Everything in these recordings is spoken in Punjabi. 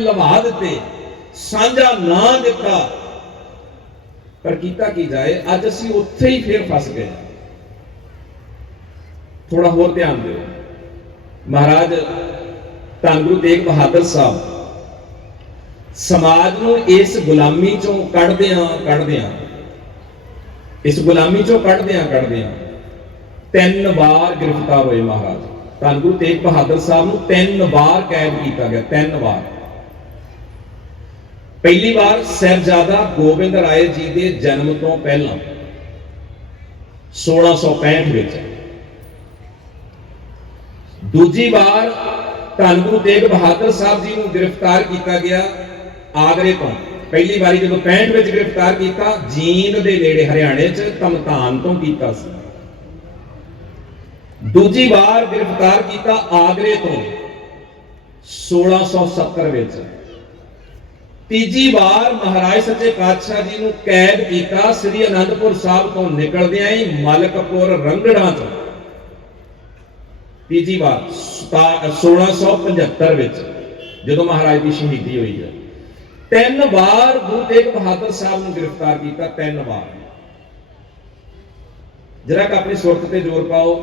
ਲਵਾ ਦਿੱਤੇ। ਸਾਂਝਾ ਨਾ ਦਿੱਤਾ। ਪਰ ਕੀਤਾ ਕੀ ਜਾਏ? ਅੱਜ ਅਸੀਂ ਉੱਥੇ ਹੀ ਫੇਰ ਫਸ ਗਏ। ਥੋੜਾ ਹੋਰ ਧਿਆਨ ਦਿਓ। ਮਹਾਰਾਜ, ਧੰਨ ਗੁਰੂ ਤੇਗ ਬਹਾਦਰ ਸਾਹਿਬ, ਸਮਾਜ ਨੂੰ ਇਸ ਗੁਲਾਮੀ ਚੋਂ ਕੱਢਦਿਆਂ ਕੱਢਦਿਆਂ, ਇਸ ਗੁਲਾਮੀ ਚੋਂ ਕੱਢਦਿਆਂ ਕੱਢਦਿਆਂ ਤਿੰਨ ਵਾਰ ਗ੍ਰਿਫਤਾਰ ਹੋਏ ਮਹਾਰਾਜ। ਧੰਨ ਗੁਰੂ ਤੇਗ ਬਹਾਦਰ ਸਾਹਿਬ ਨੂੰ ਤਿੰਨ ਵਾਰ ਕੈਦ ਕੀਤਾ ਗਿਆ, ਤਿੰਨ ਵਾਰ। ਪਹਿਲੀ ਵਾਰ ਸਹਿਬਜ਼ਾਦਾ ਗੋਬਿੰਦ ਰਾਏ ਜੀ ਦੇ ਜਨਮ ਤੋਂ ਪਹਿਲਾਂ 1665 ਵਿੱਚ। ਦੂਜੀ ਵਾਰ ਧੰਨ ਗੁਰੂ ਤੇਗ ਬਹਾਦਰ ਸਾਹਿਬ ਜੀ ਨੂੰ ਗ੍ਰਿਫਤਾਰ ਕੀਤਾ ਗਿਆ ਆਗਰੇ ਤੋਂ। ਪਹਿਲੀ ਵਾਰੀ ਜਦੋਂ 65 ਵਿੱਚ ਗ੍ਰਿਫਤਾਰ ਕੀਤਾ, ਜੀਂਦ ਦੇ ਨੇੜੇ ਹਰਿਆਣੇ 'ਚ ਤਮਤਾਨ ਤੋਂ ਕੀਤਾ ਸੀ। ਦੂਜੀ ਵਾਰ ਗ੍ਰਿਫਤਾਰ ਕੀਤਾ ਆਗਰੇ ਤੋਂ 1670 ਵਿੱਚ। ਤੀਜੀ ਵਾਰ ਮਹਾਰਾਜ ਸੱਚੇ ਪਾਤਸ਼ਾਹ ਜੀ ਨੂੰ ਕੈਦ ਕੀਤਾ, ਸ੍ਰੀ ਅਨੰਦਪੁਰ ਸਾਹਿਬ ਤੋਂ ਨਿਕਲਦਿਆਂ ਹੀ ਮਲਕਪੁਰ ਰੰਗੜਾਂ ਤੋਂ। ਤੀਜੀ ਵਾਰ ਸਤਾ- 1675 ਵਿੱਚ ਜਦੋਂ ਮਹਾਰਾਜ ਦੀ ਸ਼ਹੀਦੀ ਹੋਈ ਹੈ। ਤਿੰਨ ਵਾਰ ਗੁਰੂ ਤੇਗ ਬਹਾਦਰ ਸਾਹਿਬ ਨੂੰ ਗ੍ਰਿਫਤਾਰ ਕੀਤਾ, ਤਿੰਨ ਵਾਰ। ਜਰਾ ਕਿ ਆਪਣੀ ਸੁਰਤ ਤੇ ਜ਼ੋਰ ਪਾਓ।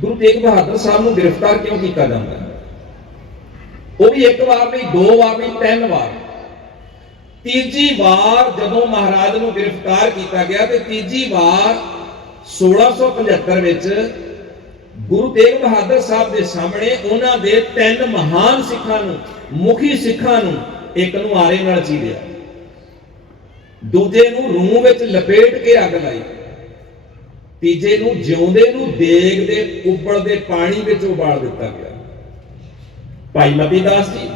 ਗੁਰੂ ਤੇਗ ਬਹਾਦਰ ਸਾਹਿਬ ਨੂੰ ਗ੍ਰਿਫਤਾਰ ਕਿਉਂ ਕੀਤਾ ਜਾਂਦਾ ਹੈ? ਉਹ ਵੀ ਇੱਕ ਵਾਰ ਨਹੀਂ, ਦੋ ਵਾਰ ਨਹੀਂ, ਤਿੰਨ ਵਾਰ ਤੀਜੀ ਵਾਰ ਜਦੋਂ ਮਹਾਰਾਜ ਨੂੰ ਗ੍ਰਿਫਤਾਰ ਕੀਤਾ ਗਿਆ ਤੇ ਤੀਜੀ ਵਾਰ 1675 ਵਿੱਚ ਗੁਰੂ ਤੇਗ ਬਹਾਦਰ ਸਾਹਿਬ ਦੇ ਸਾਹਮਣੇ ਉਹਨਾਂ ਦੇ ਤਿੰਨ ਮਹਾਨ ਸਿੱਖਾਂ ਨੂੰ, ਮੁਖੀ ਸਿੱਖਾਂ ਨੂੰ ਇੱਕ ਨੂੰ ਆਰੇ ਨਾਲ ਚੀਰਿਆ। ਦੂਜੇ ਨੂੰ ਰੂਹ ਵਿੱਚ ਲਪੇਟ ਕੇ ਅੱਗ ਲਾਈ। ਤੀਜੇ ਨੂੰ ਜਿਉਂਦੇ ਨੂੰ ਦੇਗ ਦੇ ਉੱਬਲਦੇ ਪਾਣੀ ਵਿੱਚ ਉਬਾਲ ਦਿੱਤਾ ਗਿਆ। ਭਾਈ ਮਤੀ ਜੀ,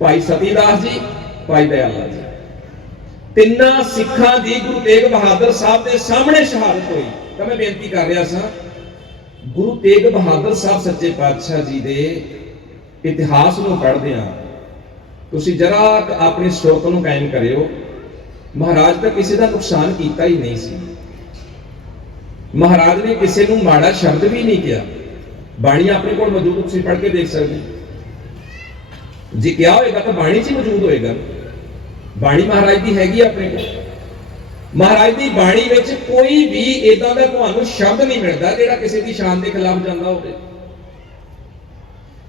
ਭਾਈ ਸਤੀਦਾਸ ਜੀ, ਭਾਈ ਦਇਆਲਾ ਜੀ। ਤਿੰਨਾਂ ਸਿੱਖਾਂ ਦੀ ਗੁਰੂ ਤੇਗ ਬਹਾਦਰ ਸਾਹਿਬ ਦੇ ਸਾਹਮਣੇ ਸ਼ਹਾਦਤ ਹੋਈ। ਤਾਂ ਮੈਂ ਬੇਨਤੀ ਕਰ ਰਿਹਾ ਸਾਂ, ਗੁਰੂ ਤੇਗ ਬਹਾਦਰ ਸਾਹਿਬ ਸੱਚੇ ਪਾਤਸ਼ਾਹ ਜੀ ਦੇ ਇਤਿਹਾਸ ਨੂੰ ਪੜ੍ਹਦੇ ਆ ਤੁਸੀਂ ਜਰਾ ਆਪਣੀ ਸੁਰਤ ਨੂੰ ਕਾਇਮ ਕਰਿਓ। ਮਹਾਰਾਜ ਤਾਂ ਕਿਸੇ ਦਾ ਨੁਕਸਾਨ ਕੀਤਾ ਹੀ ਨਹੀਂ ਸੀ। ਮਹਾਰਾਜ ਨੇ ਕਿਸੇ ਨੂੰ ਮਾੜਾ ਸ਼ਬਦ ਵੀ ਨਹੀਂ ਕਿਹਾ। ਬਾਣੀ ਆਪਣੇ ਕੋਲ ਮੌਜੂਦ ਤੁਸੀਂ ਪੜ੍ਹ ਕੇ ਦੇਖ ਸਕਦੇ ਹੋ। ਜੇ ਕਿਹਾ ਹੋਏਗਾ ਤਾਂ ਬਾਣੀ 'ਚ ਹੀ ਮੌਜੂਦ ਹੋਏਗਾ। ਬਾਣੀ ਮਹਾਰਾਜ ਦੀ ਹੈਗੀ ਆਪਣੇ ਕੋਲ। ਮਹਾਰਾਜ ਦੀ ਬਾਣੀ ਵਿੱਚ ਕੋਈ ਵੀ ਇਦਾਂ ਦਾ ਤੁਹਾਨੂੰ ਸ਼ਬਦ ਨਹੀਂ ਮਿਲਦਾ ਜਿਹੜਾ ਕਿਸੇ ਦੀ ਸ਼ਾਨ ਦੇ ਖਿਲਾਫ ਜਾਂਦਾ ਹੋਵੇ।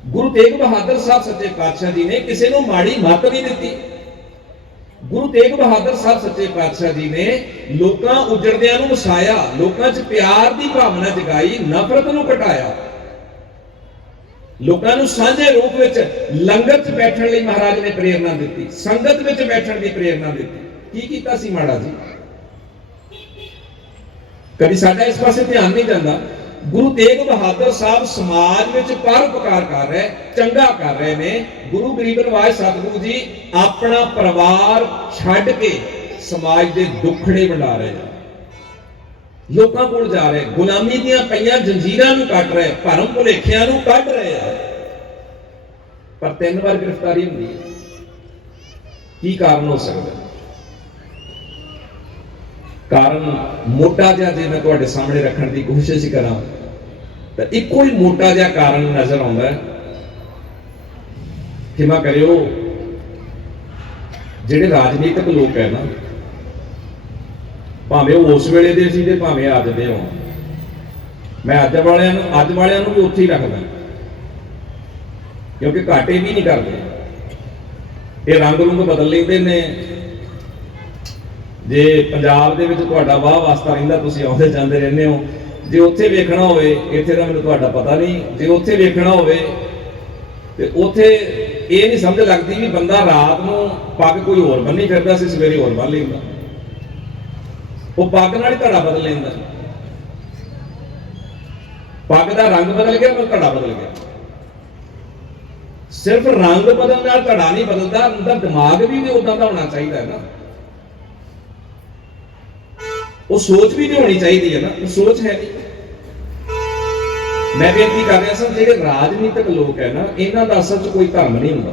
ਗੁਰੂ ਤੇਗ ਬਹਾਦਰ ਸਾਹਿਬ ਸੱਚੇ ਪਾਤਸ਼ਾਹ ਜੀ ਨੇ ਕਿਸੇ ਨੂੰ ਮਾੜੀ ਮੱਤ ਨਹੀਂ ਦਿੱਤੀ। ਗੁਰੂ ਤੇਗ ਬਹਾਦਰ ਸਾਹਿਬ ਸੱਚੇ ਪਾਤਸ਼ਾਹ ਜੀ ਨੇ ਲੋਕਾਂ ਉਜੜਦਿਆਂ ਨੂੰ ਵਸਾਇਆ, ਲੋਕਾਂ 'ਚ ਪਿਆਰ ਦੀ ਭਾਵਨਾ ਜਗਾਈ, ਨਫ਼ਰਤ ਨੂੰ ਘਟਾਇਆ। ਲੋਕਾਂ ਨੂੰ ਸਾਂਝੇ ਰੂਪ ਵਿੱਚ ਲੰਗਰ 'ਚ ਬੈਠਣ ਲਈ ਮਹਾਰਾਜ ਨੇ ਪ੍ਰੇਰਣਾ ਦਿੱਤੀ, ਸੰਗਤ ਵਿੱਚ ਬੈਠਣ ਦੀ ਪ੍ਰੇਰਣਾ ਦਿੱਤੀ। ਕੀ ਕੀਤਾ ਸੀ ਮਾੜਾ ਜੀ? ਕਦੀ ਸਾਡਾ ਇਸ ਪਾਸੇ ਧਿਆਨ ਨਹੀਂ ਜਾਂਦਾ। ਗੁਰੂ ਤੇਗ ਬਹਾਦਰ ਸਾਹਿਬ ਸਮਾਜ ਵਿੱਚ ਪਰਉਪਕਾਰ ਕਰ ਰਹੇ, ਚੰਗਾ ਕਰ ਰਹੇ ਨੇ। ਗੁਰੂ ਗਰੀਬ ਨਿਵਾਜ ਸਤਿਗੁਰੂ ਜੀ ਆਪਣਾ ਪਰਿਵਾਰ ਛੱਡ ਕੇ ਸਮਾਜ ਦੇ ਦੁੱਖੜੇ ਵੰਡਾ ਰਹੇ ਨੇ। ਲੋਕਾਂ ਕੋਲ ਜਾ ਰਹੇ, ਗੁਲਾਮੀ ਦੀਆਂ ਪਈਆਂ ਜੰਜੀਰਾਂ ਨੂੰ ਕੱਟ ਰਹੇ, ਭਰਮ ਭੁਲੇਖਿਆਂ ਨੂੰ ਕੱਢ ਰਹੇ ਆ। ਪਰ ਤਿੰਨ ਵਾਰ ਗ੍ਰਿਫਤਾਰੀ ਹੁੰਦੀ ਕੀ ਕਾਰਨ ਹੋ ਸਕਦਾ? ਕਾਰਨ ਮੋਟਾ ਜਿਹਾ ਜੇ ਮੈਂ ਤੁਹਾਡੇ ਸਾਹਮਣੇ ਰੱਖਣ ਦੀ ਕੋਸ਼ਿਸ਼ ਕਰਾਂ, ਤਾਂ ਇੱਕੋ ਹੀ ਮੋਟਾ ਜਿਹਾ ਕਾਰਨ ਨਜ਼ਰ ਆਉਂਦਾ ਹੈ ਕਿਮਾ ਕਰਿਓ, ਜਿਹੜੇ ਰਾਜਨੀਤਿਕ ਲੋਕ ਹੈ ਨਾ ਭਾਵੇਂ ਉਹ ਉਸ ਵੇਲੇ ਦੇ ਸੀ ਤੇ ਭਾਵੇਂ ਅੱਜ ਦੇ ਹੋਣ। ਮੈਂ ਅੱਜ ਵਾਲਿਆਂ ਨੂੰ ਅੱਜ ਵਾਲਿਆਂ ਨੂੰ ਵੀ ਉੱਥੇ ਹੀ ਰੱਖਦਾ। ਕਿਉਂਕਿ ਘਾਟੇ ਵੀ ਨਹੀਂ ਕਰਦੇ। ਇਹ ਰੰਗ ਰੁੰਗ ਬਦਲ ਲੈਂਦੇ ਨੇ। ਜੇ ਪੰਜਾਬ ਦੇ ਵਿੱਚ ਤੁਹਾਡਾ ਵਾਹ ਵਾਸਤਾ ਰਹਿੰਦਾ, ਤੁਸੀਂ ਆਉਂਦੇ ਜਾਂਦੇ ਰਹਿੰਦੇ ਹੋ। ਜੇ ਉੱਥੇ ਵੇਖਣਾ ਹੋਵੇ, ਇੱਥੇ ਦਾ ਮੈਨੂੰ ਤੁਹਾਡਾ ਪਤਾ ਨਹੀਂ। ਜੇ ਉੱਥੇ ਵੇਖਣਾ ਹੋਵੇ, ਤੇ ਉੱਥੇ ਇਹ ਨਹੀਂ ਸਮਝ ਲੱਗਦੀ ਵੀ ਬੰਦਾ ਰਾਤ ਨੂੰ ਪੱਗ ਕੋਈ ਹੋਰ ਬੰਨੀ ਫਿਰਦਾ ਸੀ, ਸਵੇਰੇ ਹੋਰ ਬੰਨ ਲੈਂਦਾ। ਉਹ ਪੱਗ ਨਾਲ ਧੜਾ ਬਦਲ ਲੈਂਦਾ ਪੱਗ ਦਾ ਰੰਗ ਬਦਲ ਗਿਆ ਪਰ ਧੜਾ ਬਦਲ ਗਿਆ। ਸਿਰਫ ਰੰਗ ਬਦਲਣ ਨਾਲ ਧੜਾ ਨਹੀਂ ਬਦਲਦਾ ਅੰਦਰ ਦਿਮਾਗ ਵੀ ਤੇ ਉਦਾਂ ਦਾ ਹੋਣਾ ਚਾਹੀਦਾ ਹੈ ਨਾ। ਉਹ ਸੋਚ ਵੀ ਨਹੀਂ ਹੋਣੀ ਚਾਹੀਦੀ ਹੈ ਨਾ, ਉਹ ਸੋਚ ਹੈ ਨਹੀਂ। ਮੈਂ ਬੇਨਤੀ ਕਰ ਰਿਹਾ ਸਰ ਜਿਹੜੇ ਰਾਜਨੀਤਿਕ ਲੋਕ ਹੈ ਨਾ, ਇਹਨਾਂ ਦਾ ਅਸਲ 'ਚ ਕੋਈ ਧਰਮ ਨਹੀਂ ਹੁੰਦਾ।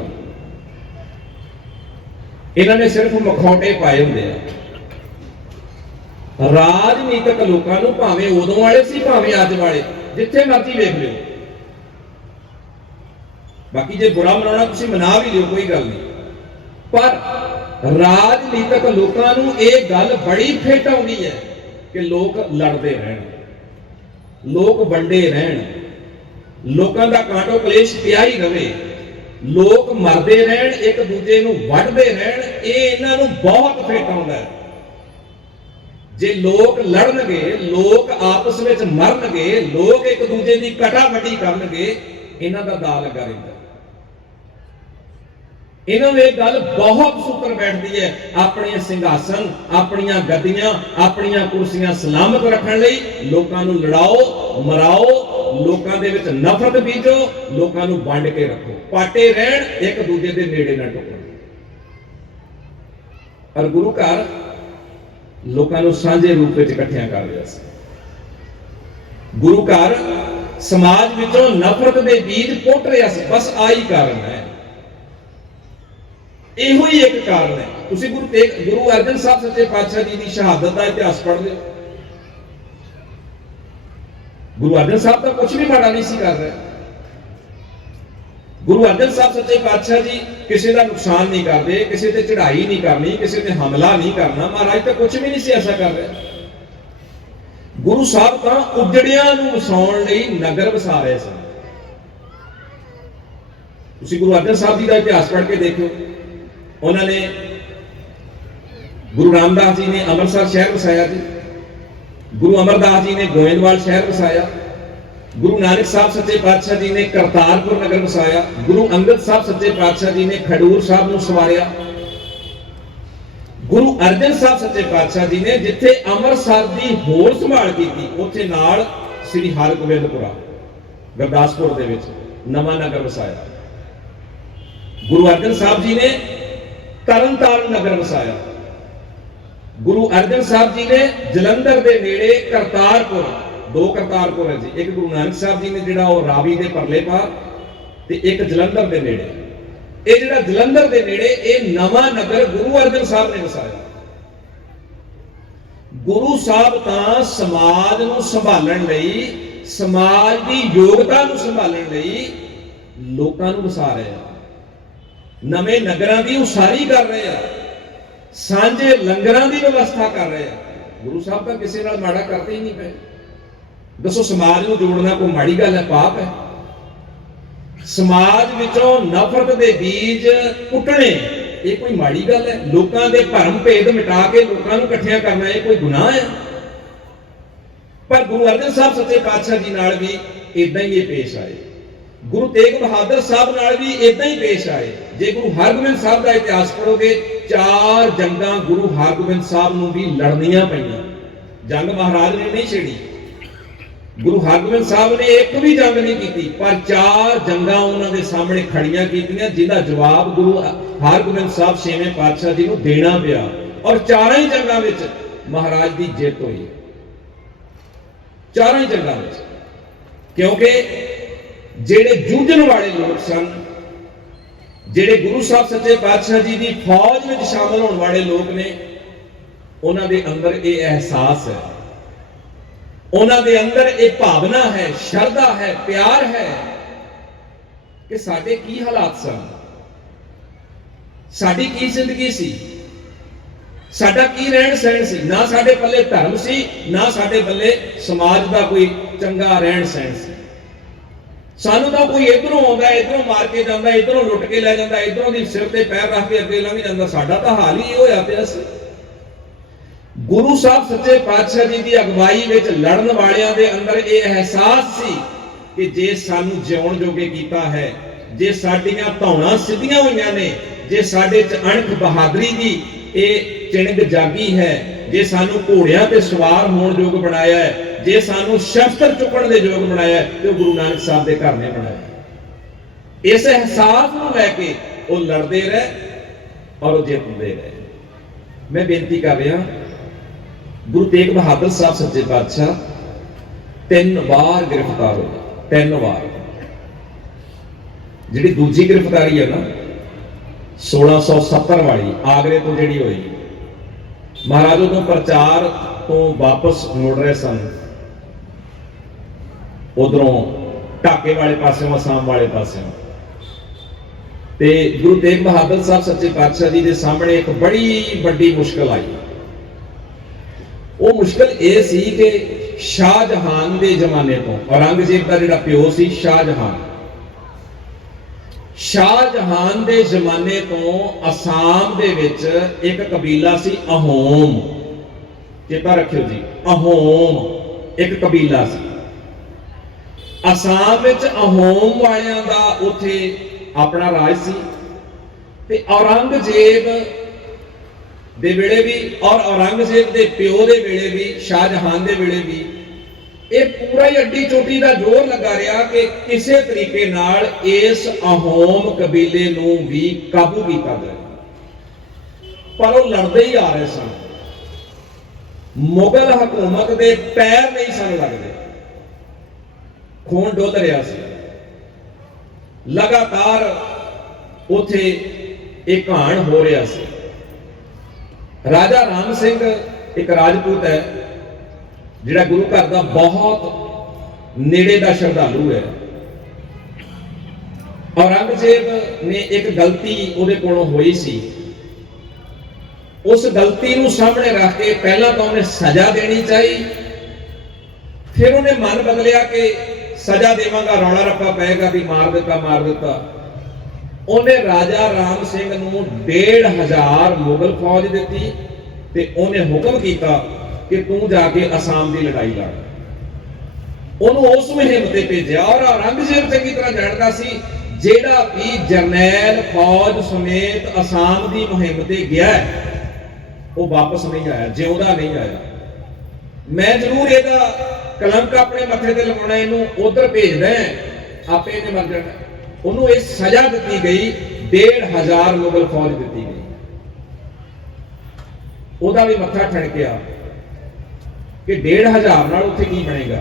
ਇਹਨਾਂ ਨੇ ਸਿਰਫ ਮਖੌਟੇ ਪਾਏ ਹੁੰਦੇ ਆ। ਰਾਜਨੀਤਿਕ ਲੋਕਾਂ ਨੂੰ ਭਾਵੇਂ ਉਦੋਂ ਵਾਲੇ ਸੀ, ਭਾਵੇਂ ਅੱਜ ਵਾਲੇ, ਜਿੱਥੇ ਮਰਜ਼ੀ ਵੇਖ ਲਿਓ। ਬਾਕੀ ਜੇ ਬੁਰਾ ਮਨਾਉਣਾ ਤੁਸੀਂ ਮਨਾ ਵੀ ਲਿਓ, ਕੋਈ ਗੱਲ ਨਹੀਂ। ਪਰ ਰਾਜਨੀਤਿਕ ਲੋਕਾਂ ਨੂੰ ਇਹ ਗੱਲ ਬੜੀ ਫਿੱਟ ਆਉਂਦੀ ਹੈ ਕਿ ਲੋਕ ਲੜਦੇ ਰਹਿਣ। ਲੋਕ ਵੰਡੇ ਰਹਿਣ। ਲੋਕਾਂ ਦਾ ਕਾਂਟੋ ਕਲੇਸ਼ ਪਿਆ ਹੀ ਰਵੇ। ਲੋਕ ਮਰਦੇ ਰਹਿਣ, ਇੱਕ ਦੂਜੇ ਨੂੰ ਵੱਢਦੇ ਰਹਿਣ, ਇਹ ਇਹਨਾਂ ਨੂੰ ਬਹੁਤ ਫਿੱਟ ਆਉਂਦਾ ਹੈ। ਜੇ ਲੋਕ ਲੜਨਗੇ, ਲੋਕ ਆਪਸ ਵਿੱਚ ਮਰਨਗੇ, ਲੋਕ ਇੱਕ ਦੂਜੇ ਦੀ ਕਟਾ ਵੱਡੀ ਕਰਨਗੇ, ਇਹਨਾਂ ਦਾ ਦਾ ਲੱਗਾ ਰਹਿੰਦਾ। ਇਹਨਾਂ ਨੂੰ ਇਹ ਗੱਲ ਬਹੁਤ ਸੂਤਰ ਬੈਠਦੀ ਹੈ ਆਪਣੇ ਸਿੰਘਾਸਨ, ਆਪਣੀਆਂ ਗੱਦੀਆਂ ਆਪਣੀਆਂ ਕੁਰਸੀਆਂ ਸਲਾਮਤ ਰੱਖਣ ਲਈ ਲੋਕਾਂ ਨੂੰ ਲੜਾਓ, ਮਰਾਓ, ਲੋਕਾਂ ਦੇ ਵਿੱਚ ਨਫ਼ਰਤ ਬੀਜੋ, ਲੋਕਾਂ ਨੂੰ ਵੰਡ ਕੇ ਰੱਖੋ। ਪਾਟੇ ਰਹਿਣ, ਇੱਕ ਦੂਜੇ ਦੇ ਨੇੜੇ ਨਾ ਟੁੱਟਣ। ਪਰ ਗੁਰੂ ਘਰ ਲੋਕਾਂ ਨੂੰ ਸਾਂਝੇ ਰੂਪ ਵਿੱਚ ਇਕੱਠਿਆਂ ਕਰ ਰਿਹਾ ਸੀ। ਗੁਰੂ ਘਰ ਸਮਾਜ ਵਿੱਚੋਂ ਨਫ਼ਰਤ ਦੇ ਬੀਜ ਪੁੱਟ ਰਿਹਾ ਸੀ। ਬਸ ਆਹੀ ਕਾਰਨ ਹੈ। ਇਹੋ ਹੀ ਇੱਕ ਕਾਰਨ ਹੈ। ਤੁਸੀਂ ਗੁਰੂ ਤੇਗ, ਗੁਰੂ ਅਰਜਨ ਸਾਹਿਬ ਸੱਚੇ ਪਾਤਸ਼ਾਹ ਜੀ ਦੀ ਸ਼ਹਾਦਤ ਦਾ ਇਤਿਹਾਸ ਪੜ੍ਹਦੇ ਹੋ। ਗੁਰੂ ਅਰਜਨ ਸਾਹਿਬ ਤਾਂ ਕੁਝ ਵੀ ਮਾੜਾ ਨਹੀਂ ਸੀ ਕਰ ਰਿਹਾ। ਗੁਰੂ ਅਰਜਨ ਸਾਹਿਬ ਸੱਚੇ ਪਾਤਸ਼ਾਹ ਜੀ ਕਿਸੇ ਦਾ ਨੁਕਸਾਨ ਨਹੀਂ ਕਰਦੇ, ਕਿਸੇ ਤੇ ਚੜ੍ਹਾਈ ਨਹੀਂ ਕਰਨੀ, ਕਿਸੇ ਤੇ ਹਮਲਾ ਨਹੀਂ ਕਰਨਾ, ਮਹਾਰਾਜ ਤਾਂ ਕੁਝ ਵੀ ਨਹੀਂ ਸੀ ਐਸਾ ਕਰ ਰਿਹਾ। ਗੁਰੂ ਸਾਹਿਬ ਤਾਂ ਉਜੜਿਆਂ ਨੂੰ ਵਸਾਉਣ ਲਈ ਨਗਰ ਵਸਾ ਰਹੇ ਸਨ। ਤੁਸੀਂ ਗੁਰੂ ਅਰਜਨ ਸਾਹਿਬ ਜੀ ਦਾ ਇਤਿਹਾਸ ਪੜ੍ਹ ਕੇ ਦੇਖੋ ਉਹਨਾਂ ਨੇ ਗੁਰੂ ਰਾਮਦਾਸ ਜੀ ਨੇ ਅੰਮ੍ਰਿਤਸਰ ਸ਼ਹਿਰ ਵਸਾਇਆ ਜੀ ਗੁਰੂ ਅਮਰਦਾਸ ਜੀ ਨੇ ਗੋਇੰਦਵਾਲ ਸ਼ਹਿਰ ਵਸਾਇਆ। ਗੁਰੂ ਨਾਨਕ ਸਾਹਿਬ ਸੱਚੇ ਪਾਤਸ਼ਾਹ ਜੀ ਨੇ ਕਰਤਾਰਪੁਰ ਨਗਰ ਵਸਾਇਆ, ਗੁਰੂ ਅੰਗਦ ਸਾਹਿਬ ਸੱਚੇ ਪਾਤਸ਼ਾਹ ਜੀ ਨੇ ਖਡੂਰ ਸਾਹਿਬ ਨੂੰ ਸਵਾਰਿਆ। ਗੁਰੂ ਅਰਜਨ ਸਾਹਿਬ ਸੱਚੇ ਪਾਤਸ਼ਾਹ ਜੀ ਨੇ ਜਿੱਥੇ ਅੰਮ੍ਰਿਤਸਰ ਦੀ ਹੋਰ ਸੰਭਾਲ ਕੀਤੀ, ਉੱਥੇ ਨਾਲ ਸ੍ਰੀ ਹਰਗੋਬਿੰਦਪੁਰਾ, ਗੁਰਦਾਸਪੁਰ ਦੇ ਵਿੱਚ ਨਵਾਂ ਨਗਰ ਵਸਾਇਆ। ਗੁਰੂ ਅਰਜਨ ਸਾਹਿਬ ਜੀ ਨੇ ਤਰਨਤਾਰਨ ਨਗਰ ਵਸਾਇਆ। ਗੁਰੂ ਅਰਜਨ ਸਾਹਿਬ ਜੀ ਨੇ ਜਲੰਧਰ ਦੇ ਨੇੜੇ ਕਰਤਾਰਪੁਰ ਦੋ ਕਰਤਾਰਪੁਰ ਹੈ ਜੀ। ਇੱਕ ਗੁਰੂ ਨਾਨਕ ਸਾਹਿਬ ਜੀ ਨੇ ਜਿਹੜਾ ਉਹ ਰਾਵੀ ਦੇ ਪਰਲੇ ਪਾਰ ਤੇ ਇੱਕ ਜਲੰਧਰ ਦੇ ਨੇੜੇ। ਇਹ ਜਿਹੜਾ ਜਲੰਧਰ ਦੇ ਨੇੜੇ, ਇਹ ਨਵਾਂ ਨਗਰ ਗੁਰੂ ਅਰਜਨ ਸਾਹਿਬ ਨੇ ਵਸਾਇਆ। ਗੁਰੂ ਸਾਹਿਬ ਤਾਂ ਸਮਾਜ ਨੂੰ ਸੰਭਾਲਣ ਲਈ, ਸਮਾਜ ਦੀ ਯੋਗਤਾ ਨੂੰ ਸੰਭਾਲਣ ਲਈ ਲੋਕਾਂ ਨੂੰ ਵਸਾ ਰਹੇ ਆ। ਨਵੇਂ ਨਗਰਾਂ ਦੀ ਉਸਾਰੀ ਕਰ ਰਹੇ ਆ। ਸਾਂਝੇ ਲੰਗਰਾਂ ਦੀ ਵਿਵਸਥਾ ਕਰ ਰਹੇ ਆ। ਗੁਰੂ ਸਾਹਿਬ ਤਾਂ ਕਿਸੇ ਨਾਲ ਮਾੜਾ ਕਰਦੇ ਹੀ ਨਹੀਂ ਪਏ। ਦੱਸੋ, ਸਮਾਜ ਨੂੰ ਜੋੜਨਾ ਕੋਈ ਮਾੜੀ ਗੱਲ ਹੈ, ਪਾਪ ਹੈ? ਸਮਾਜ ਵਿੱਚੋਂ ਨਫ਼ਰਤ ਦੇ ਬੀਜ ਪੁੱਟਣੇ ਇਹ ਕੋਈ ਮਾੜੀ ਗੱਲ ਹੈ? ਲੋਕਾਂ ਦੇ ਭਰਮ ਭੇਦ ਮਿਟਾ ਕੇ ਲੋਕਾਂ ਨੂੰ ਇਕੱਠਿਆਂ ਕਰਨਾ, ਇਹ ਕੋਈ ਗੁਨਾਹ ਹੈ? ਪਰ ਗੁਰੂ ਅਰਜਨ ਸਾਹਿਬ ਸੱਚੇ ਪਾਤਸ਼ਾਹ ਜੀ ਨਾਲ ਵੀ ਇਦਾਂ ਹੀ ਇਹ ਪੇਸ਼ ਆਏ। ਗੁਰੂ ਤੇਗ ਬਹਾਦਰ ਸਾਹਿਬ ਨਾਲ ਵੀ ਇਦਾਂ ਹੀ ਪੇਸ਼ ਆਏ। ਜੇ ਗੁਰੂ ਹਰਗੋਬਿੰਦ ਸਾਹਿਬ ਦਾ ਇਤਿਹਾਸ ਪੜ੍ਹੋਗੇ, ਚਾਰ ਜੰਗਾਂ ਗੁਰੂ ਹਰਗੋਬਿੰਦ ਸਾਹਿਬ ਨੂੰ ਵੀ ਲੜਨੀਆਂ ਪਈਆਂ। ਜੰਗ ਮਹਾਰਾਜ ਨੇ ਨਹੀਂ ਛੇੜੀ। ਗੁਰੂ ਹਰਗੋਬਿੰਦ ਸਾਹਿਬ ਨੇ ਇੱਕ ਵੀ ਜੰਗ ਨਹੀਂ ਕੀਤੀ, ਪਰ ਚਾਰ ਜੰਗਾਂ ਉਹਨਾਂ ਦੇ ਸਾਹਮਣੇ ਖੜੀਆਂ ਕੀਤੀਆਂ, ਜਿਹਦਾ ਜਵਾਬ ਗੁਰੂ ਹਰਗੋਬਿੰਦ ਸਾਹਿਬ ਛੇਵੇਂ ਪਾਤਸ਼ਾਹ ਜੀ ਨੂੰ ਦੇਣਾ ਪਿਆ। ਔਰ ਚਾਰਾਂ ਹੀ ਜੰਗਾਂ ਵਿੱਚ ਮਹਾਰਾਜ ਦੀ ਜਿੱਤ ਹੋਈ। ਚਾਰਾਂ ਹੀ ਜੰਗਾਂ ਵਿੱਚ। ਕਿਉਂਕਿ ਜਿਹੜੇ ਜੂਝਣ ਵਾਲੇ ਲੋਕ ਸਨ, ਜਿਹੜੇ ਗੁਰੂ ਸਾਹਿਬ ਸੱਚੇ ਪਾਤਸ਼ਾਹ ਜੀ ਦੀ ਫੌਜ ਵਿੱਚ ਸ਼ਾਮਲ ਹੋਣ ਵਾਲੇ ਲੋਕ ਨੇ, ਉਹਨਾਂ ਦੇ ਅੰਦਰ ਇਹ ਅਹਿਸਾਸ ਹੈ ਉਹਨਾਂ ਦੇ ਅੰਦਰ ਇਹ ਭਾਵਨਾ ਹੈ, ਸ਼ਰਧਾ ਹੈ, ਪਿਆਰ ਹੈ ਕਿ ਸਾਡੇ ਕੀ ਹਾਲਾਤ ਸਨ? ਸਾਡੀ ਕੀ ਜ਼ਿੰਦਗੀ ਸੀ? ਸਾਡਾ ਕੀ ਰਹਿਣ ਸਹਿਣ ਸੀ? ਨਾ ਸਾਡੇ ਪੱਲੇ ਧਰਮ ਸੀ, ਨਾ ਸਾਡੇ ਪੱਲੇ ਸਮਾਜ ਦਾ ਕੋਈ ਚੰਗਾ ਰਹਿਣ ਸਹਿਣ ਸੀ। ਸਾਨੂੰ ਤਾਂ ਕੋਈ ਇਧਰੋਂ ਆਉਂਦਾ, ਇਧਰੋਂ ਮਾਰ ਕੇ ਜਾਂਦਾ, ਇਧਰੋਂ ਲੁੱਟ ਕੇ ਲੈ ਜਾਂਦਾ, ਇਧਰੋਂ ਦੀ ਸਿਰ ਤੇ ਪੈਰ ਰੱਖ ਕੇ ਅੱਗੇ ਲੰਘ ਜਾਂਦਾ, ਸਾਡਾ ਤਾਂ ਹਾਲ ਹੀ ਇਹ ਹੋਇਆ ਪਿਆ ਸੀ। ਗੁਰੂ ਸਾਹਿਬ ਸੱਚੇ ਪਾਤਸ਼ਾਹ ਜੀ ਦੀ ਅਗਵਾਈ ਵਿੱਚ ਲੜਨ ਵਾਲਿਆਂ ਦੇ ਅੰਦਰ ਇਹ ਅਹਿਸਾਸ ਸੀ ਕਿ ਜੇ ਸਾਨੂੰ ਜਿਉਣ ਜੋਗੇ ਕੀਤਾ ਹੈ ਜੇ ਸਾਡੀਆਂ ਧੌਣਾ ਸਿੱਧੀਆਂ ਹੋਈਆਂ ਨੇ ਜੇ ਸਾਡੇ ਚ ਅਣਖ ਬਹਾਦਰੀ ਦੀ ਇਹ ਚਿਣਗ ਜਾਗੀ ਹੈ ਜੇ ਸਾਨੂੰ ਘੋੜਿਆਂ ਤੇ ਸਵਾਰ ਹੋਣ ਯੋਗ ਬਣਾਇਆ ਹੈ ਜੇ ਸਾਨੂੰ ਸ਼ਸਤਰ ਚੁੱਕਣ ਦੇ ਯੋਗ ਬਣਾਇਆ ਹੈ, ਤੇ ਉਹ ਗੁਰੂ ਨਾਨਕ ਸਾਹਿਬ ਦੇ ਘਰ ਨੇ ਬਣਾਇਆ ਇਸ ਅਹਿਸਾਸ ਨੂੰ ਲੈ ਕੇ ਉਹ ਲੜਦੇ ਰਹੇ ਔਰ ਉਹ ਜਿੱਤਦੇ ਰਹੇ। ਮੈਂ ਬੇਨਤੀ ਕਰ ਰਿਹਾ ਗੁਰੂ ਤੇਗ ਬਹਾਦਰ ਸਾਹਿਬ ਸੱਚੇ ਪਾਤਸ਼ਾਹ, ਤਿੰਨ ਵਾਰ ਗ੍ਰਿਫਤਾਰ ਹੋਏ, ਤਿੰਨ ਵਾਰ। ਜਿਹੜੀ ਦੂਜੀ ਗ੍ਰਿਫਤਾਰੀ ਹੈ ਨਾ 1670 ਵਾਲੀ, ਆਗਰੇ ਤੋਂ ਜਿਹੜੀ ਹੋਈ, ਮਹਾਰਾਜ ਉਦੋਂ ਪ੍ਰਚਾਰ ਤੋਂ ਵਾਪਸ ਮੁੜ ਰਹੇ ਸਨ। ਉਧਰੋਂ ਢਾਕੇ ਵਾਲੇ ਪਾਸਿਓਂ, ਅਸਾਮ ਵਾਲੇ ਪਾਸਿਓਂ। ਤੇ ਗੁਰੂ ਤੇਗ ਬਹਾਦਰ ਸਾਹਿਬ ਸੱਚੇ ਪਾਤਸ਼ਾਹ ਜੀ ਦੇ ਸਾਹਮਣੇ ਇੱਕ ਬੜੀ ਵੱਡੀ ਮੁਸ਼ਕਲ ਆਈ। ਉਹ ਮੁਸ਼ਕਲ ਇਹ ਸੀ ਕਿ ਸ਼ਾਹਜਹਾਨ ਦੇ ਜ਼ਮਾਨੇ ਤੋਂ, ਔਰੰਗਜ਼ੇਬ ਦਾ ਜਿਹੜਾ ਪਿਓ ਸੀ ਸ਼ਾਹਜਹਾਨ। ਸ਼ਾਹਜਹਾਨ ਦੇ ਜ਼ਮਾਨੇ ਤੋਂ ਅਸਾਮ ਦੇ ਵਿੱਚ ਇੱਕ ਕਬੀਲਾ ਸੀ ਅਹੋਮ। ਚੇਤਾ ਰੱਖਿਓ ਜੀ, ਅਹੋਮ, ਇੱਕ ਕਬੀਲਾ ਸੀ। ਅਸਾਮ ਵਿੱਚ ਅਹੋਮ ਵਾਲਿਆਂ ਦਾ ਉੱਥੇ ਆਪਣਾ ਰਾਜ ਸੀ ਤੇ ਔਰੰਗਜ਼ੇਬ ਦੇ ਵੇਲੇ ਵੀ ਔਰ ਔਰੰਗਜ਼ੇਬ ਦੇ ਪਿਓ ਦੇ ਵੇਲੇ ਵੀ, ਸ਼ਾਹਜਹਾਨ ਦੇ ਵੇਲੇ ਵੀ, ਇਹ ਪੂਰਾ ਹੀ ਅੱਡੀ ਚੋਟੀ ਦਾ ਜ਼ੋਰ ਲੱਗਾ ਰਿਹਾ ਕਿ ਕਿਸੇ ਤਰੀਕੇ ਨਾਲ ਇਸ ਅਹੋਮ ਕਬੀਲੇ ਨੂੰ ਵੀ ਕਾਬੂ ਕੀਤਾ ਜਾਵੇ ਪਰ ਉਹ ਲੜਦੇ ਹੀ ਆ ਰਹੇ ਸਨ। ਮੁਗਲ ਹਕੂਮਤ ਦੇ ਪੈਰ ਨਹੀਂ ਸਨ ਲੱਗਦੇ। ਖੂਨ ਡੁੱਲ ਰਿਹਾ ਸੀ। ਲਗਾਤਾਰ ਉਥੇ ਇਹ ਕਹਾਣ ਹੋ ਰਿਹਾ ਸੀ। ਰਾਜਾ ਰਾਮ ਸਿੰਘ ਇੱਕ ਰਾਜਪੂਤ ਹੈ, ਜਿਹੜਾ ਗੁਰੂ ਘਰ ਦਾ ਬਹੁਤ ਨੇੜੇ ਦਾ ਸ਼ਰਧਾਲੂ ਹੈ। ਔਰੰਗਜ਼ੇਬ ਨੇ ਇੱਕ ਗਲਤੀ ਉਹਦੇ ਕੋਲੋਂ ਹੋਈ ਸੀ। ਉਸ ਗਲਤੀ ਨੂੰ ਸਾਹਮਣੇ ਰੱਖ ਕੇ ਪਹਿਲਾਂ ਤਾਂ ਉਹਨੇ ਸਜ਼ਾ ਦੇਣੀ ਚਾਹੀ, ਫਿਰ ਉਹਨੇ ਮਨ ਬਦਲਿਆ ਕਿ ਸਜ਼ਾ ਦੇਵਾਂਗਾ, ਰੌਲਾ ਰੱਪਾ ਪਏਗਾ ਵੀ ਮਾਰ ਦਿੱਤਾ ਮਾਰ ਦਿੱਤਾ। ਉਹਨੇ ਰਾਜਾ ਰਾਮ ਸਿੰਘ ਨੂੰ 1500 ਮੁਗਲ ਫੌਜ ਦਿੱਤੀ ਤੇ ਉਹਨੇ ਹੁਕਮ ਕੀਤਾ ਕਿ ਤੂੰ ਜਾ ਕੇ ਅਸਾਮ ਦੀ ਲੜਾਈ ਲੜ। ਉਹਨੂੰ ਉਸ ਮੁਹਿੰਮ ਤੇ ਭੇਜਿਆ ਔਰ ਔਰੰਗਜ਼ੇਬ ਚੰਗੀ ਤਰ੍ਹਾਂ ਜਾਣਦਾ ਸੀ, ਜਿਹੜਾ ਵੀ ਜਰਨੈਲ ਫੌਜ ਸਮੇਤ ਅਸਾਮ ਦੀ ਮੁਹਿੰਮ ਤੇ ਗਿਆ ਉਹ ਵਾਪਸ ਨਹੀਂ ਆਇਆ, ਜਿਉਂਦਾ ਨਹੀਂ ਆਇਆ। ਮੈਂ ਜ਼ਰੂਰ ਇਹਦਾ ਕਲੰਕ ਆਪਣੇ ਮੱਥੇ ਤੇ ਲਗਾਉਣਾ ਇਹਨੂੰ ਉਧਰ ਭੇਜਦਾ ਆਪੇ ਇਹਨੇ ਮਰ ਜਾਣਾ। ਉਹਨੂੰ ਇਹ ਸਜ਼ਾ ਦਿੱਤੀ ਗਈ 1500 ਮੁਗਲ ਫੌਜ ਦਿੱਤੀ ਗਈ। ਉਹਦਾ ਵੀ ਮੱਥਾ ਠਣਕਿਆ ਕਿ 1500 ਨਾਲ ਉੱਥੇ ਕੀ ਬਣੇਗਾ।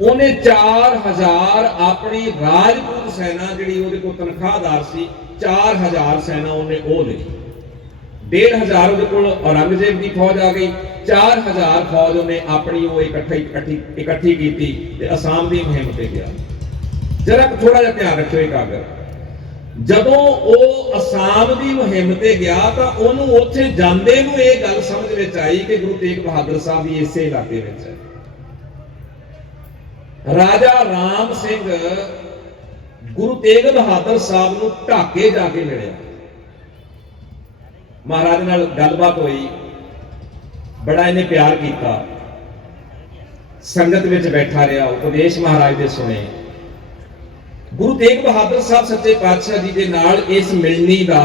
ਉਹਨੇ 4000 ਆਪਣੀ ਰਾਜਪੂਤ ਸੈਨਾ ਜਿਹੜੀ ਉਹਦੇ ਕੋਲ ਤਨਖਾਹਦਾਰ ਸੀ 4000 ਸੈਨਾ ਉਹਨੇ ਉਹ ਲਈ। 1500 ਉਹਦੇ ਕੋਲ ਔਰੰਗਜ਼ੇਬ ਦੀ ਫੌਜ ਆ ਗਈ 4000 ਫੌਜ ਉਹਨੇ ਆਪਣੀ ਉਹ ਇਕੱਠੀ ਇਕੱਠੀ ਇਕੱਠੀ ਕੀਤੀ ਤੇ ਅਸਾਮ ਦੀ ਮੁਹਿੰਮ ਤੇ ਗਿਆ। ਜਰਾ ਥੋੜਾ ਜਿਹਾ ਧਿਆਨ ਰੱਖਿਓ ਇਹ ਕਾਗਰ ਜਦੋਂ ਉਹ ਅਸਾਮ ਦੀ ਮੁਹਿੰਮ ਤੇ ਗਿਆ ਤਾਂ ਉਹਨੂੰ ਉੱਥੇ ਜਾਂਦੇ ਨੂੰ ਇਹ ਗੱਲ ਸਮਝ ਵਿੱਚ ਆਈ ਕਿ ਗੁਰੂ ਤੇਗ ਬਹਾਦਰ ਸਾਹਿਬ ਵੀ ਇਸੇ ਇਲਾਕੇ ਵਿੱਚ ਹੈ। ਰਾਜਾ ਰਾਮ ਸਿੰਘ ਗੁਰੂ ਤੇਗ ਬਹਾਦਰ ਸਾਹਿਬ ਨੂੰ ਢਾਕੇ ਜਾ ਕੇ ਮਿਲਿਆ। ਮਹਾਰਾਜ ਨਾਲ ਗੱਲਬਾਤ ਹੋਈ। ਬੜਾ ਇਹਨੇ ਪਿਆਰ ਕੀਤਾ। ਸੰਗਤ ਵਿੱਚ ਬੈਠਾ ਰਿਹਾ, ਉਪਦੇਸ਼ ਮਹਾਰਾਜ ਦੇ ਸੁਣੇ। ਗੁਰੂ ਤੇਗ ਬਹਾਦਰ ਸਾਹਿਬ ਸੱਚੇ ਪਾਤਸ਼ਾਹ ਜੀ ਦੇ ਨਾਲ ਇਸ ਮਿਲਣੀ ਦਾ